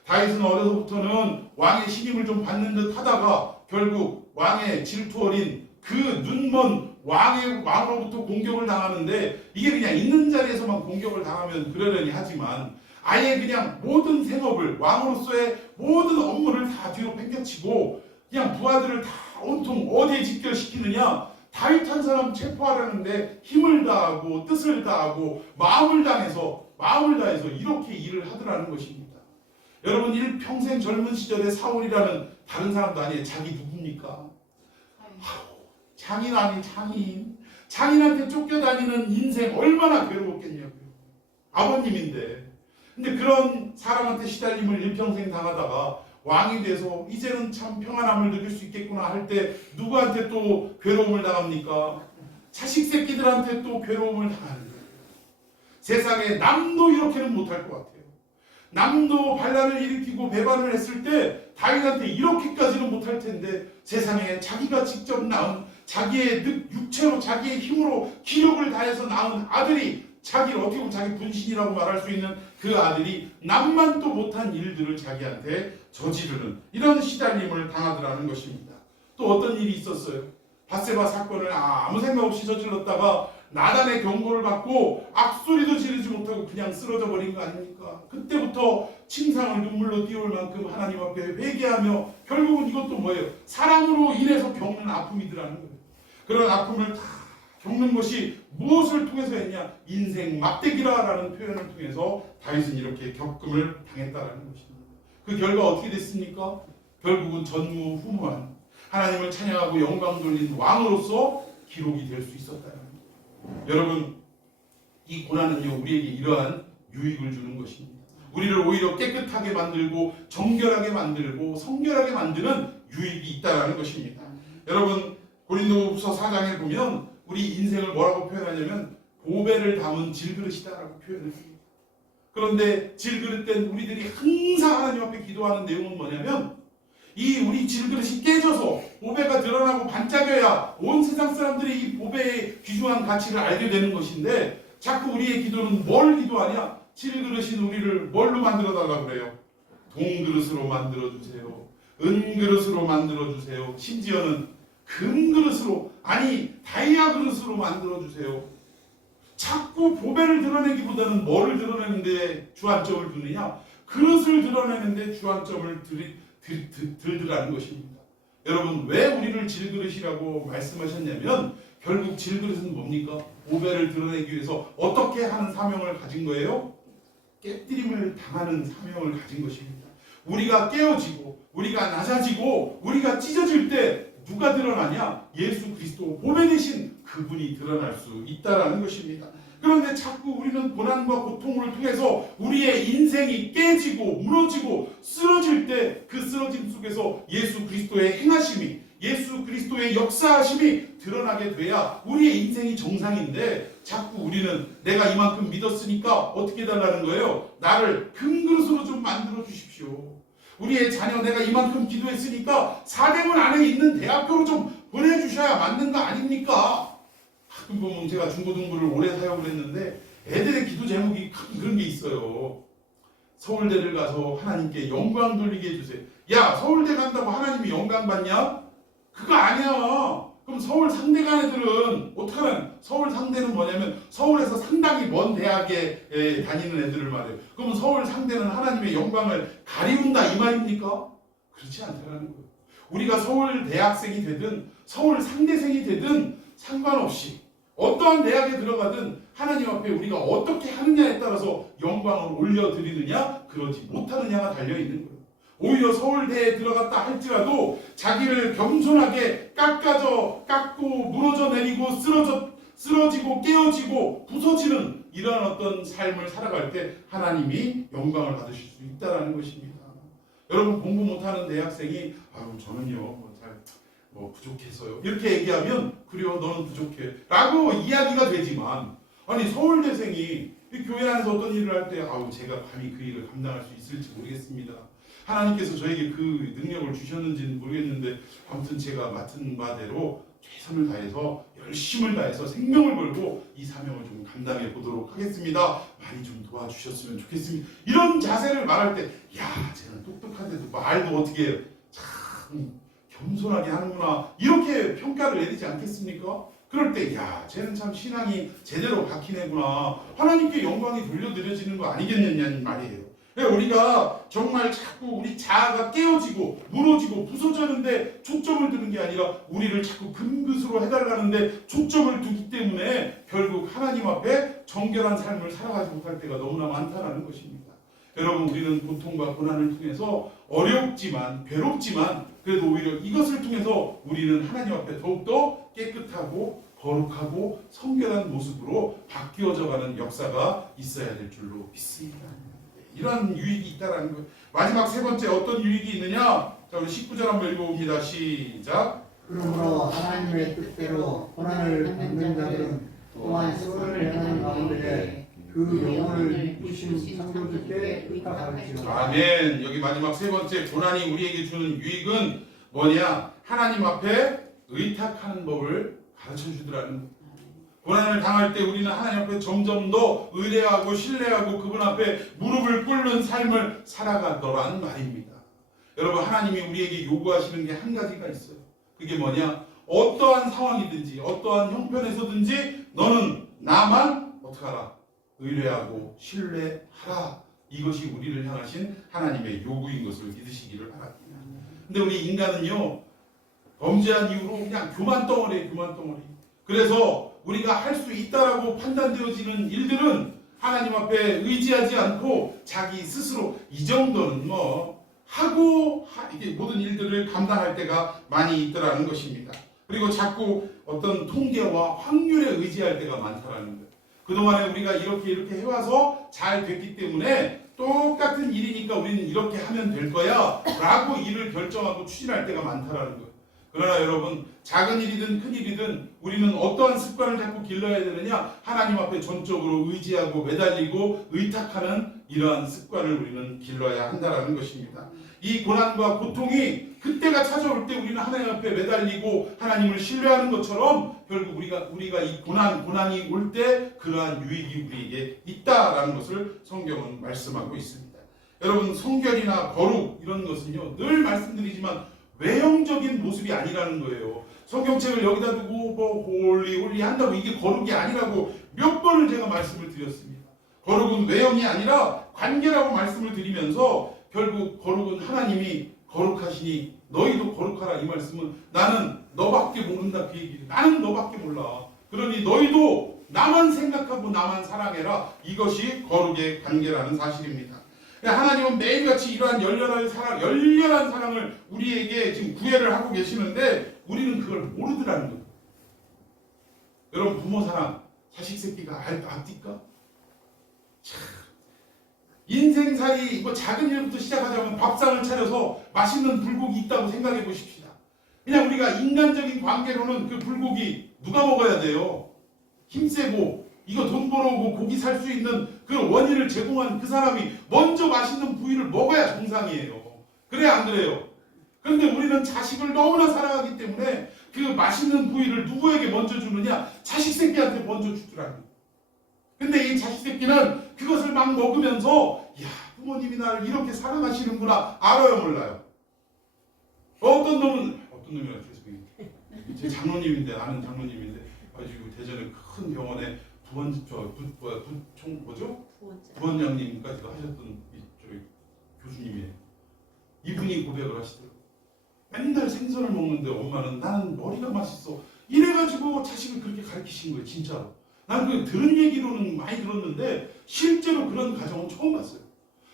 다윗은 어려서부터는 왕의 신임을 좀 받는 듯 하다가 결국 왕의 질투 어린 그 눈먼 왕으로부터 공격을 당하는데, 이게 그냥 있는 자리에서만 공격을 당하면 그러려니 하지만 아예 그냥 모든 생업을, 왕으로서의 모든 업무를 다 뒤로 팽개치고 그냥 부하들을 다 온통 어디에 직결시키느냐? 다윗 한 사람 체포하려는데 힘을 다하고 뜻을 다하고 마음을 다해서 이렇게 일을 하더라는 것입니다. 여러분, 일평생 젊은 시절에 사울이라는 다른 사람도 아니에요. 자기 누굽니까? 장인 아닌 장인. 장인한테 쫓겨다니는 인생 얼마나 괴로웠겠냐고요. 아버님인데. 근데 그런 사람한테 시달림을 일평생 당하다가 왕이 돼서 이제는 참 평안함을 느낄 수 있겠구나 할 때 누구한테 또 괴로움을 당합니까? 자식 새끼들한테 또 괴로움을 당하는 거예요. 세상에 남도 이렇게는 못할 것 같아요. 남도 반란을 일으키고 배반을 했을 때 다윗한테 이렇게까지는 못할 텐데, 세상에 자기가 직접 낳은, 자기의 육체로 자기의 힘으로 기력을 다해서 낳은 아들이, 자기를 어떻게 보면 자기 분신이라고 말할 수 있는 그 아들이 남만 또 못한 일들을 자기한테 저지르는 이런 시달림을 당하더라는 것입니다. 또 어떤 일이 있었어요? 밧세바 사건을 아무 생각 없이 저질렀다가 나단의 경고를 받고 악소리도 지르지 못하고 그냥 쓰러져 버린 거 아닙니까? 그때부터 침상을 눈물로 띄울 만큼 하나님 앞에 회개하며 결국은 이것도 뭐예요? 사랑으로 인해서 겪는 아픔이더라는 거예요. 그런 아픔을 다 겪는 것이 무엇을 통해서 했냐? 인생 막대기라라는 표현을 통해서 다윗은 이렇게 겪음을 당했다라는 것입니다. 그 결과 어떻게 됐습니까? 결국은 전무후무한 하나님을 찬양하고 영광 돌린 왕으로서 기록이 될 수 있었다는 거예요. 여러분, 이 고난은요, 우리에게 이러한 유익을 주는 것입니다. 우리를 오히려 깨끗하게 만들고 정결하게 만들고 성결하게 만드는 유익이 있다는 것입니다. 여러분, 고린도후서 4장에 보면 우리 인생을 뭐라고 표현하냐면 보배를 담은 질그릇이다라고 표현을 합니다. 그런데 질그릇된 우리들이 항상 하나님 앞에 기도하는 내용은 뭐냐면, 이 우리 질그릇이 깨져서 보배가 드러나고 반짝여야 온 세상 사람들이 이 보배의 귀중한 가치를 알게 되는 것인데, 자꾸 우리의 기도는 뭘 기도하냐? 질그릇인 우리를 뭘로 만들어 달라고 그래요? 동그릇으로 만들어 주세요. 은그릇으로 만들어 주세요. 심지어는 금그릇으로, 아니 다이아 그릇으로 만들어 주세요. 자꾸 보배를 드러내기보다는 뭐를 드러내는데 주안점을 두느냐? 그릇을 드러내는데 주안점을 들더라는 것입니다. 여러분, 왜 우리를 질그릇이라고 말씀하셨냐면, 결국 질그릇은 뭡니까? 보배를 드러내기 위해서 어떻게 하는 사명을 가진 거예요? 깨뜨림을 당하는 사명을 가진 것입니다. 우리가 깨어지고 우리가 낮아지고 우리가 찢어질 때 누가 드러나냐? 예수 그리스도 보배 대신 그분이 드러날 수 있다라는 것입니다. 그런데 자꾸 우리는 고난과 고통을 통해서 우리의 인생이 깨지고 무너지고 쓰러질 때 그 쓰러짐 속에서 예수 그리스도의 행하심이, 예수 그리스도의 역사하심이 드러나게 돼야 우리의 인생이 정상인데, 자꾸 우리는 내가 이만큼 믿었으니까 어떻게 해달라는 거예요? 나를 금그릇으로 좀 만들어 주십시오. 우리의 자녀 내가 이만큼 기도했으니까 사대문 안에 있는 대학교로 좀 보내주셔야 맞는 거 아닙니까? 가끔 보면 제가 중고등부를 오래 사역을 했는데 애들의 기도 제목이 그런 게 있어요. 서울대를 가서 하나님께 영광 돌리게 해주세요. 야, 서울대 간다고 하나님이 영광 받냐? 그거 아니야. 그럼 서울 상대 간 애들은 어떡하나? 서울 상대는 뭐냐면 서울에서 상당히 먼 대학에 다니는 애들을 말해요. 그러면 서울 상대는 하나님의 영광을 가리운다 이 말입니까? 그렇지 않다는 거예요. 우리가 서울 대학생이 되든 서울 상대생이 되든 상관없이 어떠한 대학에 들어가든 하나님 앞에 우리가 어떻게 하느냐에 따라서 영광을 올려드리느냐 그러지 못하느냐가 달려있는 거예요. 오히려 서울대에 들어갔다 할지라도 자기를 겸손하게 깎고 무너져 내리고 쓰러지고 깨어지고 부서지는 이러한 어떤 삶을 살아갈 때 하나님이 영광을 받으실 수 있다는 것입니다. 여러분 공부 못하는 대학생이 아유 저는요 부족해서요 이렇게 얘기하면 그래요 너는 부족해 라고 이야기가 되지만 아니 서울대생이 이 교회 안에서 어떤 일을 할 때 아우 제가 감히 그 일을 감당할 수 있을지 모르겠습니다. 하나님께서 저에게 그 능력을 주셨는지는 모르겠는데 아무튼 제가 맡은 바대로 최선을 다해서 열심을 다해서 생명을 걸고 이 사명을 좀 감당해 보도록 하겠습니다. 많이 좀 도와주셨으면 좋겠습니다. 이런 자세를 말할 때 야 쟤는 똑똑한데도 말도 어떻게 해요. 참 겸손하게 하는구나 이렇게 평가를 내리지 않겠습니까? 그럴 때 야 쟤는 참 신앙이 제대로 박힌 애구나 하나님께 영광이 돌려드려지는 거 아니겠느냐는 말이에요. 우리가 정말 자꾸 우리 자아가 깨어지고 무너지고 부서졌는데 초점을 두는 게 아니라 우리를 자꾸 금긋으로 해달라는데 초점을 두기 때문에 결국 하나님 앞에 정결한 삶을 살아가지 못할 때가 너무나 많다는 것입니다. 여러분 우리는 고통과 고난을 통해서 어렵지만 괴롭지만 그래도 오히려 이것을 통해서 우리는 하나님 앞에 더욱더 깨끗하고 거룩하고 성결한 모습으로 바뀌어져가는 역사가 있어야 될 줄로 믿습니다. 이런 유익이 있다라는 것. 마지막 세 번째 어떤 유익이 있느냐? 자 우리 19절 한번 읽어봅니다. 시작. 그러므로 하나님의 뜻대로 고난을 받는 자들은 또한 선을 행하는 가운데 그 영혼을 이끄신 창조주께 의탁할지어다. 아멘. 여기 마지막 세 번째 고난이 우리에게 주는 유익은 뭐냐? 하나님 앞에 의탁하는 법을 가르쳐 주더라는 거예요. 고난을 당할 때 우리는 하나님 앞에 점점 더 의뢰하고 신뢰하고 그분 앞에 무릎을 꿇는 삶을 살아가더라는 말입니다. 여러분 하나님이 우리에게 요구하시는 게 한 가지가 있어요. 그게 뭐냐? 어떠한 상황이든지 어떠한 형편에서든지 너는 나만 어떻게 하라? 의뢰하고 신뢰하라. 이것이 우리를 향하신 하나님의 요구인 것을 믿으시기를 바랍니다. 근데 우리 인간은요 범죄한 이후로 그냥 교만 덩어리. 그래서 우리가 할 수 있다라고 판단되어지는 일들은 하나님 앞에 의지하지 않고 자기 스스로 이 정도는 하고 이게 모든 일들을 감당할 때가 많이 있더라는 것입니다. 그리고 자꾸 어떤 통계와 확률에 의지할 때가 많다라는 거예요. 그동안에 우리가 이렇게 해와서 잘 됐기 때문에 똑같은 일이니까 우리는 이렇게 하면 될 거야 라고 일을 결정하고 추진할 때가 많다라는 거예요. 그러나 여러분 작은 일이든 큰 일이든 우리는 어떠한 습관을 자꾸 길러야 되느냐? 하나님 앞에 전적으로 의지하고 매달리고 의탁하는 이러한 습관을 우리는 길러야 한다는 것입니다. 이 고난과 고통이 그때가 찾아올 때 우리는 하나님 앞에 매달리고 하나님을 신뢰하는 것처럼 결국 우리가 이 고난이 올 때 그러한 유익이 우리에게 있다라는 것을 성경은 말씀하고 있습니다. 여러분 성결이나 거룩 이런 것은요 늘 말씀드리지만 외형적인 모습이 아니라는 거예요. 성경책을 여기다 두고 홀리 한다고 이게 거룩이 아니라고 몇 번을 제가 말씀을 드렸습니다. 거룩은 외형이 아니라 관계라고 말씀을 드리면서 결국 거룩은 하나님이 거룩하시니 너희도 거룩하라 이 말씀은 나는 너밖에 모른다 그 얘기예요. 나는 너밖에 몰라. 그러니 너희도 나만 생각하고 나만 사랑해라. 이것이 거룩의 관계라는 사실입니다. 하나님은 매일같이 이러한 열렬한 사랑을 우리에게 지금 구애를 하고 계시는데 우리는 그걸 모르더라는 거예요. 여러분 부모 사랑 자식 새끼가 압니까? 참 인생살이 작은 일부터 시작하자면 밥상을 차려서 맛있는 불고기 있다고 생각해 보십시다. 그냥 우리가 인간적인 관계로는 그 불고기 누가 먹어야 돼요? 힘세고 이거 돈 벌어오고 고기 살 수 있는 그 원인을 제공한 그 사람이 먼저 맛있는 부위를 먹어야 정상이에요. 그래 안 그래요? 그런데 우리는 자식을 너무나 사랑하기 때문에 그 맛있는 부위를 누구에게 먼저 주느냐? 자식 새끼한테 먼저 주더라는 거예요. 근데 이 자식 새끼는 그것을 막 먹으면서 야 부모님이 나를 이렇게 사랑하시는구나 알아요 몰라요? 어떤 놈이라 죄송해요. 제 장로님인데 아는 장로님인데 아주 대전에 큰 병원에 부원장님까지도 하셨던 교수님이에요. 이분이 고백을 하시더라고요. 맨날 생선을 먹는데 엄마는 나는 머리가 맛있어. 이래가지고 자식을 그렇게 가르치신 거예요, 진짜로. 난 그 들은 얘기로는 많이 들었는데 실제로 그런 가정은 처음 봤어요.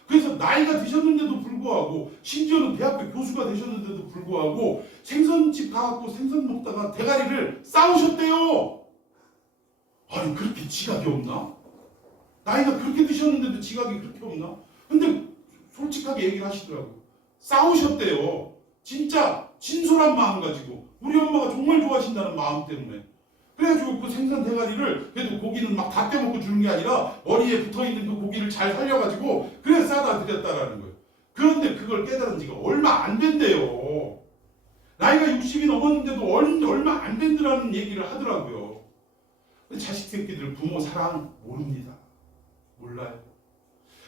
그래서 나이가 드셨는데도 불구하고 심지어는 대학교 교수가 되셨는데도 불구하고 생선집 가갖고 생선 먹다가 대가리를 싸우셨대요. 아니 그렇게 지각이 없나? 나이가 그렇게 드셨는데도 지각이 그렇게 없나? 근데 솔직하게 얘기를 하시더라고요. 싸우셨대요. 진짜 진솔한 마음 가지고 우리 엄마가 정말 좋아하신다는 마음 때문에. 그래가지고 그 생선 대가리를 그래도 고기는 막 다 떼먹고 주는 게 아니라 머리에 붙어있는 그 고기를 잘 살려가지고 그래 싸다 드렸다라는 거예요. 그런데 그걸 깨달은 지가 얼마 안 된대요. 나이가 60이 넘었는데도 얼마 안 된다라는 얘기를 하더라고요. 자식 새끼들 부모 사랑 모릅니다. 몰라요.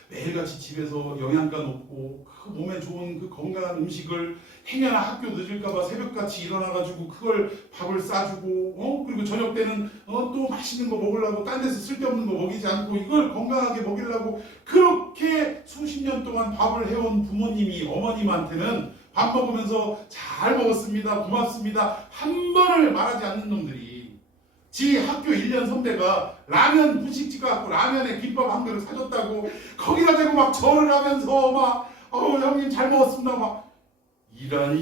매일같이 집에서 영양가 높고 그 몸에 좋은 그 건강한 음식을 행여나 학교 늦을까봐 새벽같이 일어나가지고 그걸 밥을 싸주고 그리고 저녁 때는 또 맛있는 거 먹으려고 딴 데서 쓸데없는 거 먹이지 않고 이걸 건강하게 먹이려고 그렇게 수십 년 동안 밥을 해온 부모님이 어머님한테는 밥 먹으면서 잘 먹었습니다 고맙습니다 한 번을 말하지 않는 놈들이 지 학교 1년 선배가 라면 분식집 가고 라면에 김밥 한 그릇 사줬다고 거기다 대고 막 절을 하면서 막 형님 잘 먹었습니다 막 이런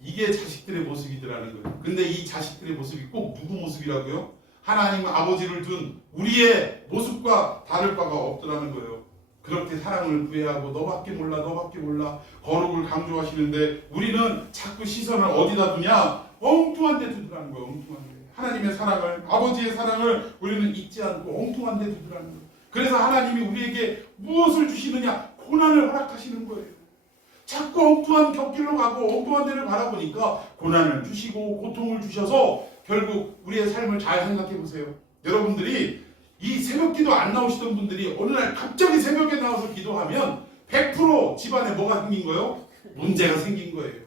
이게 자식들의 모습이더라는 거예요. 근데 이 자식들의 모습이 꼭 누구 모습이라고요? 하나님 아버지를 둔 우리의 모습과 다를 바가 없더라는 거예요. 그렇게 사랑을 구애하고 너밖에 몰라 너밖에 몰라 거룩을 강조하시는데 우리는 자꾸 시선을 어디다 두냐? 엉뚱한 데 두더라는 거예요. 엉뚱한 데. 하나님의 사랑을 아버지의 사랑을 우리는 잊지 않고 엉뚱한 데 두더라는 거예요. 그래서 하나님이 우리에게 무엇을 주시느냐? 고난을 허락하시는 거예요. 자꾸 엉뚱한 곁길로 가고 엉뚱한 데를 바라보니까 고난을 주시고 고통을 주셔서 결국 우리의 삶을 잘 생각해 보세요. 여러분들이 이 새벽기도 안 나오시던 분들이 어느 날 갑자기 새벽에 나와서 기도하면 100% 집안에 뭐가 생긴 거예요? 문제가 생긴 거예요.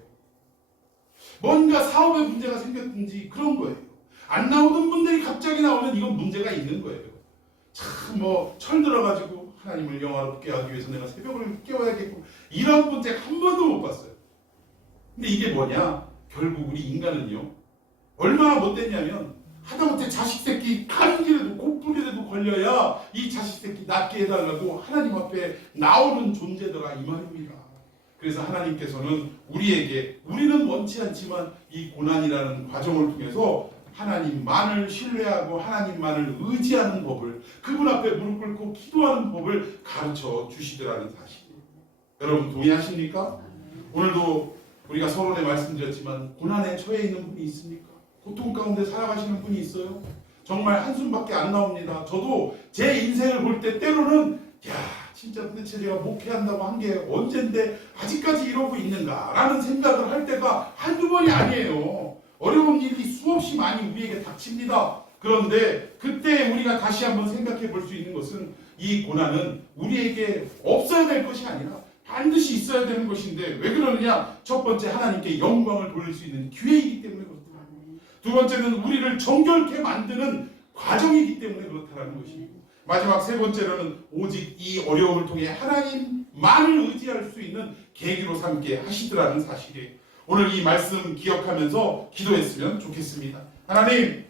뭔가 사업에 문제가 생겼든지 그런 거예요. 안 나오던 분들이 갑자기 나오면 이건 문제가 있는 거예요. 참 철 들어가지고 하나님을 영화롭게 하기 위해서 내가 새벽을 깨워야겠고 이런 문제 한 번도 못 봤어요. 근데 이게 뭐냐? 결국 우리 인간은요 얼마나 못됐냐면 하다못해 자식 새끼 감기라도 코뿔이라도 걸려야 이 자식 새끼 낫게 해달라고 하나님 앞에 나오는 존재더라 이 말입니다. 그래서 하나님께서는 우리는 원치 않지만 이 고난이라는 과정을 통해서 하나님만을 신뢰하고 하나님만을 의지하는 법을 그분 앞에 무릎 꿇고 기도하는 법을 가르쳐 주시더라는 사실이에요. 여러분 동의하십니까? 오늘도 우리가 서론에 말씀드렸지만 고난에 처해 있는 분이 있습니까? 고통 가운데 살아가시는 분이 있어요? 정말 한숨밖에 안 나옵니다. 저도 제 인생을 볼 때 때로는 진짜 도대체 제가 목회한다고 한 게 언젠데 아직까지 이러고 있는가 라는 생각을 할 때가 한두 번이 아니에요. 어려운 일이 수없이 많이 우리에게 닥칩니다. 그런데 그때 우리가 다시 한번 생각해 볼 수 있는 것은 이 고난은 우리에게 없어야 될 것이 아니라 반드시 있어야 되는 것인데 왜 그러느냐? 첫 번째 하나님께 영광을 돌릴 수 있는 기회이기 때문에 그렇더라고요. 두 번째는 우리를 정결케 만드는 과정이기 때문에 그렇다는 것입니다. 마지막 세 번째로는 오직 이 어려움을 통해 하나님만을 의지할 수 있는 계기로 삼게 하시더라는 사실이에요. 오늘 이 말씀 기억하면서 기도했으면 좋겠습니다. 하나님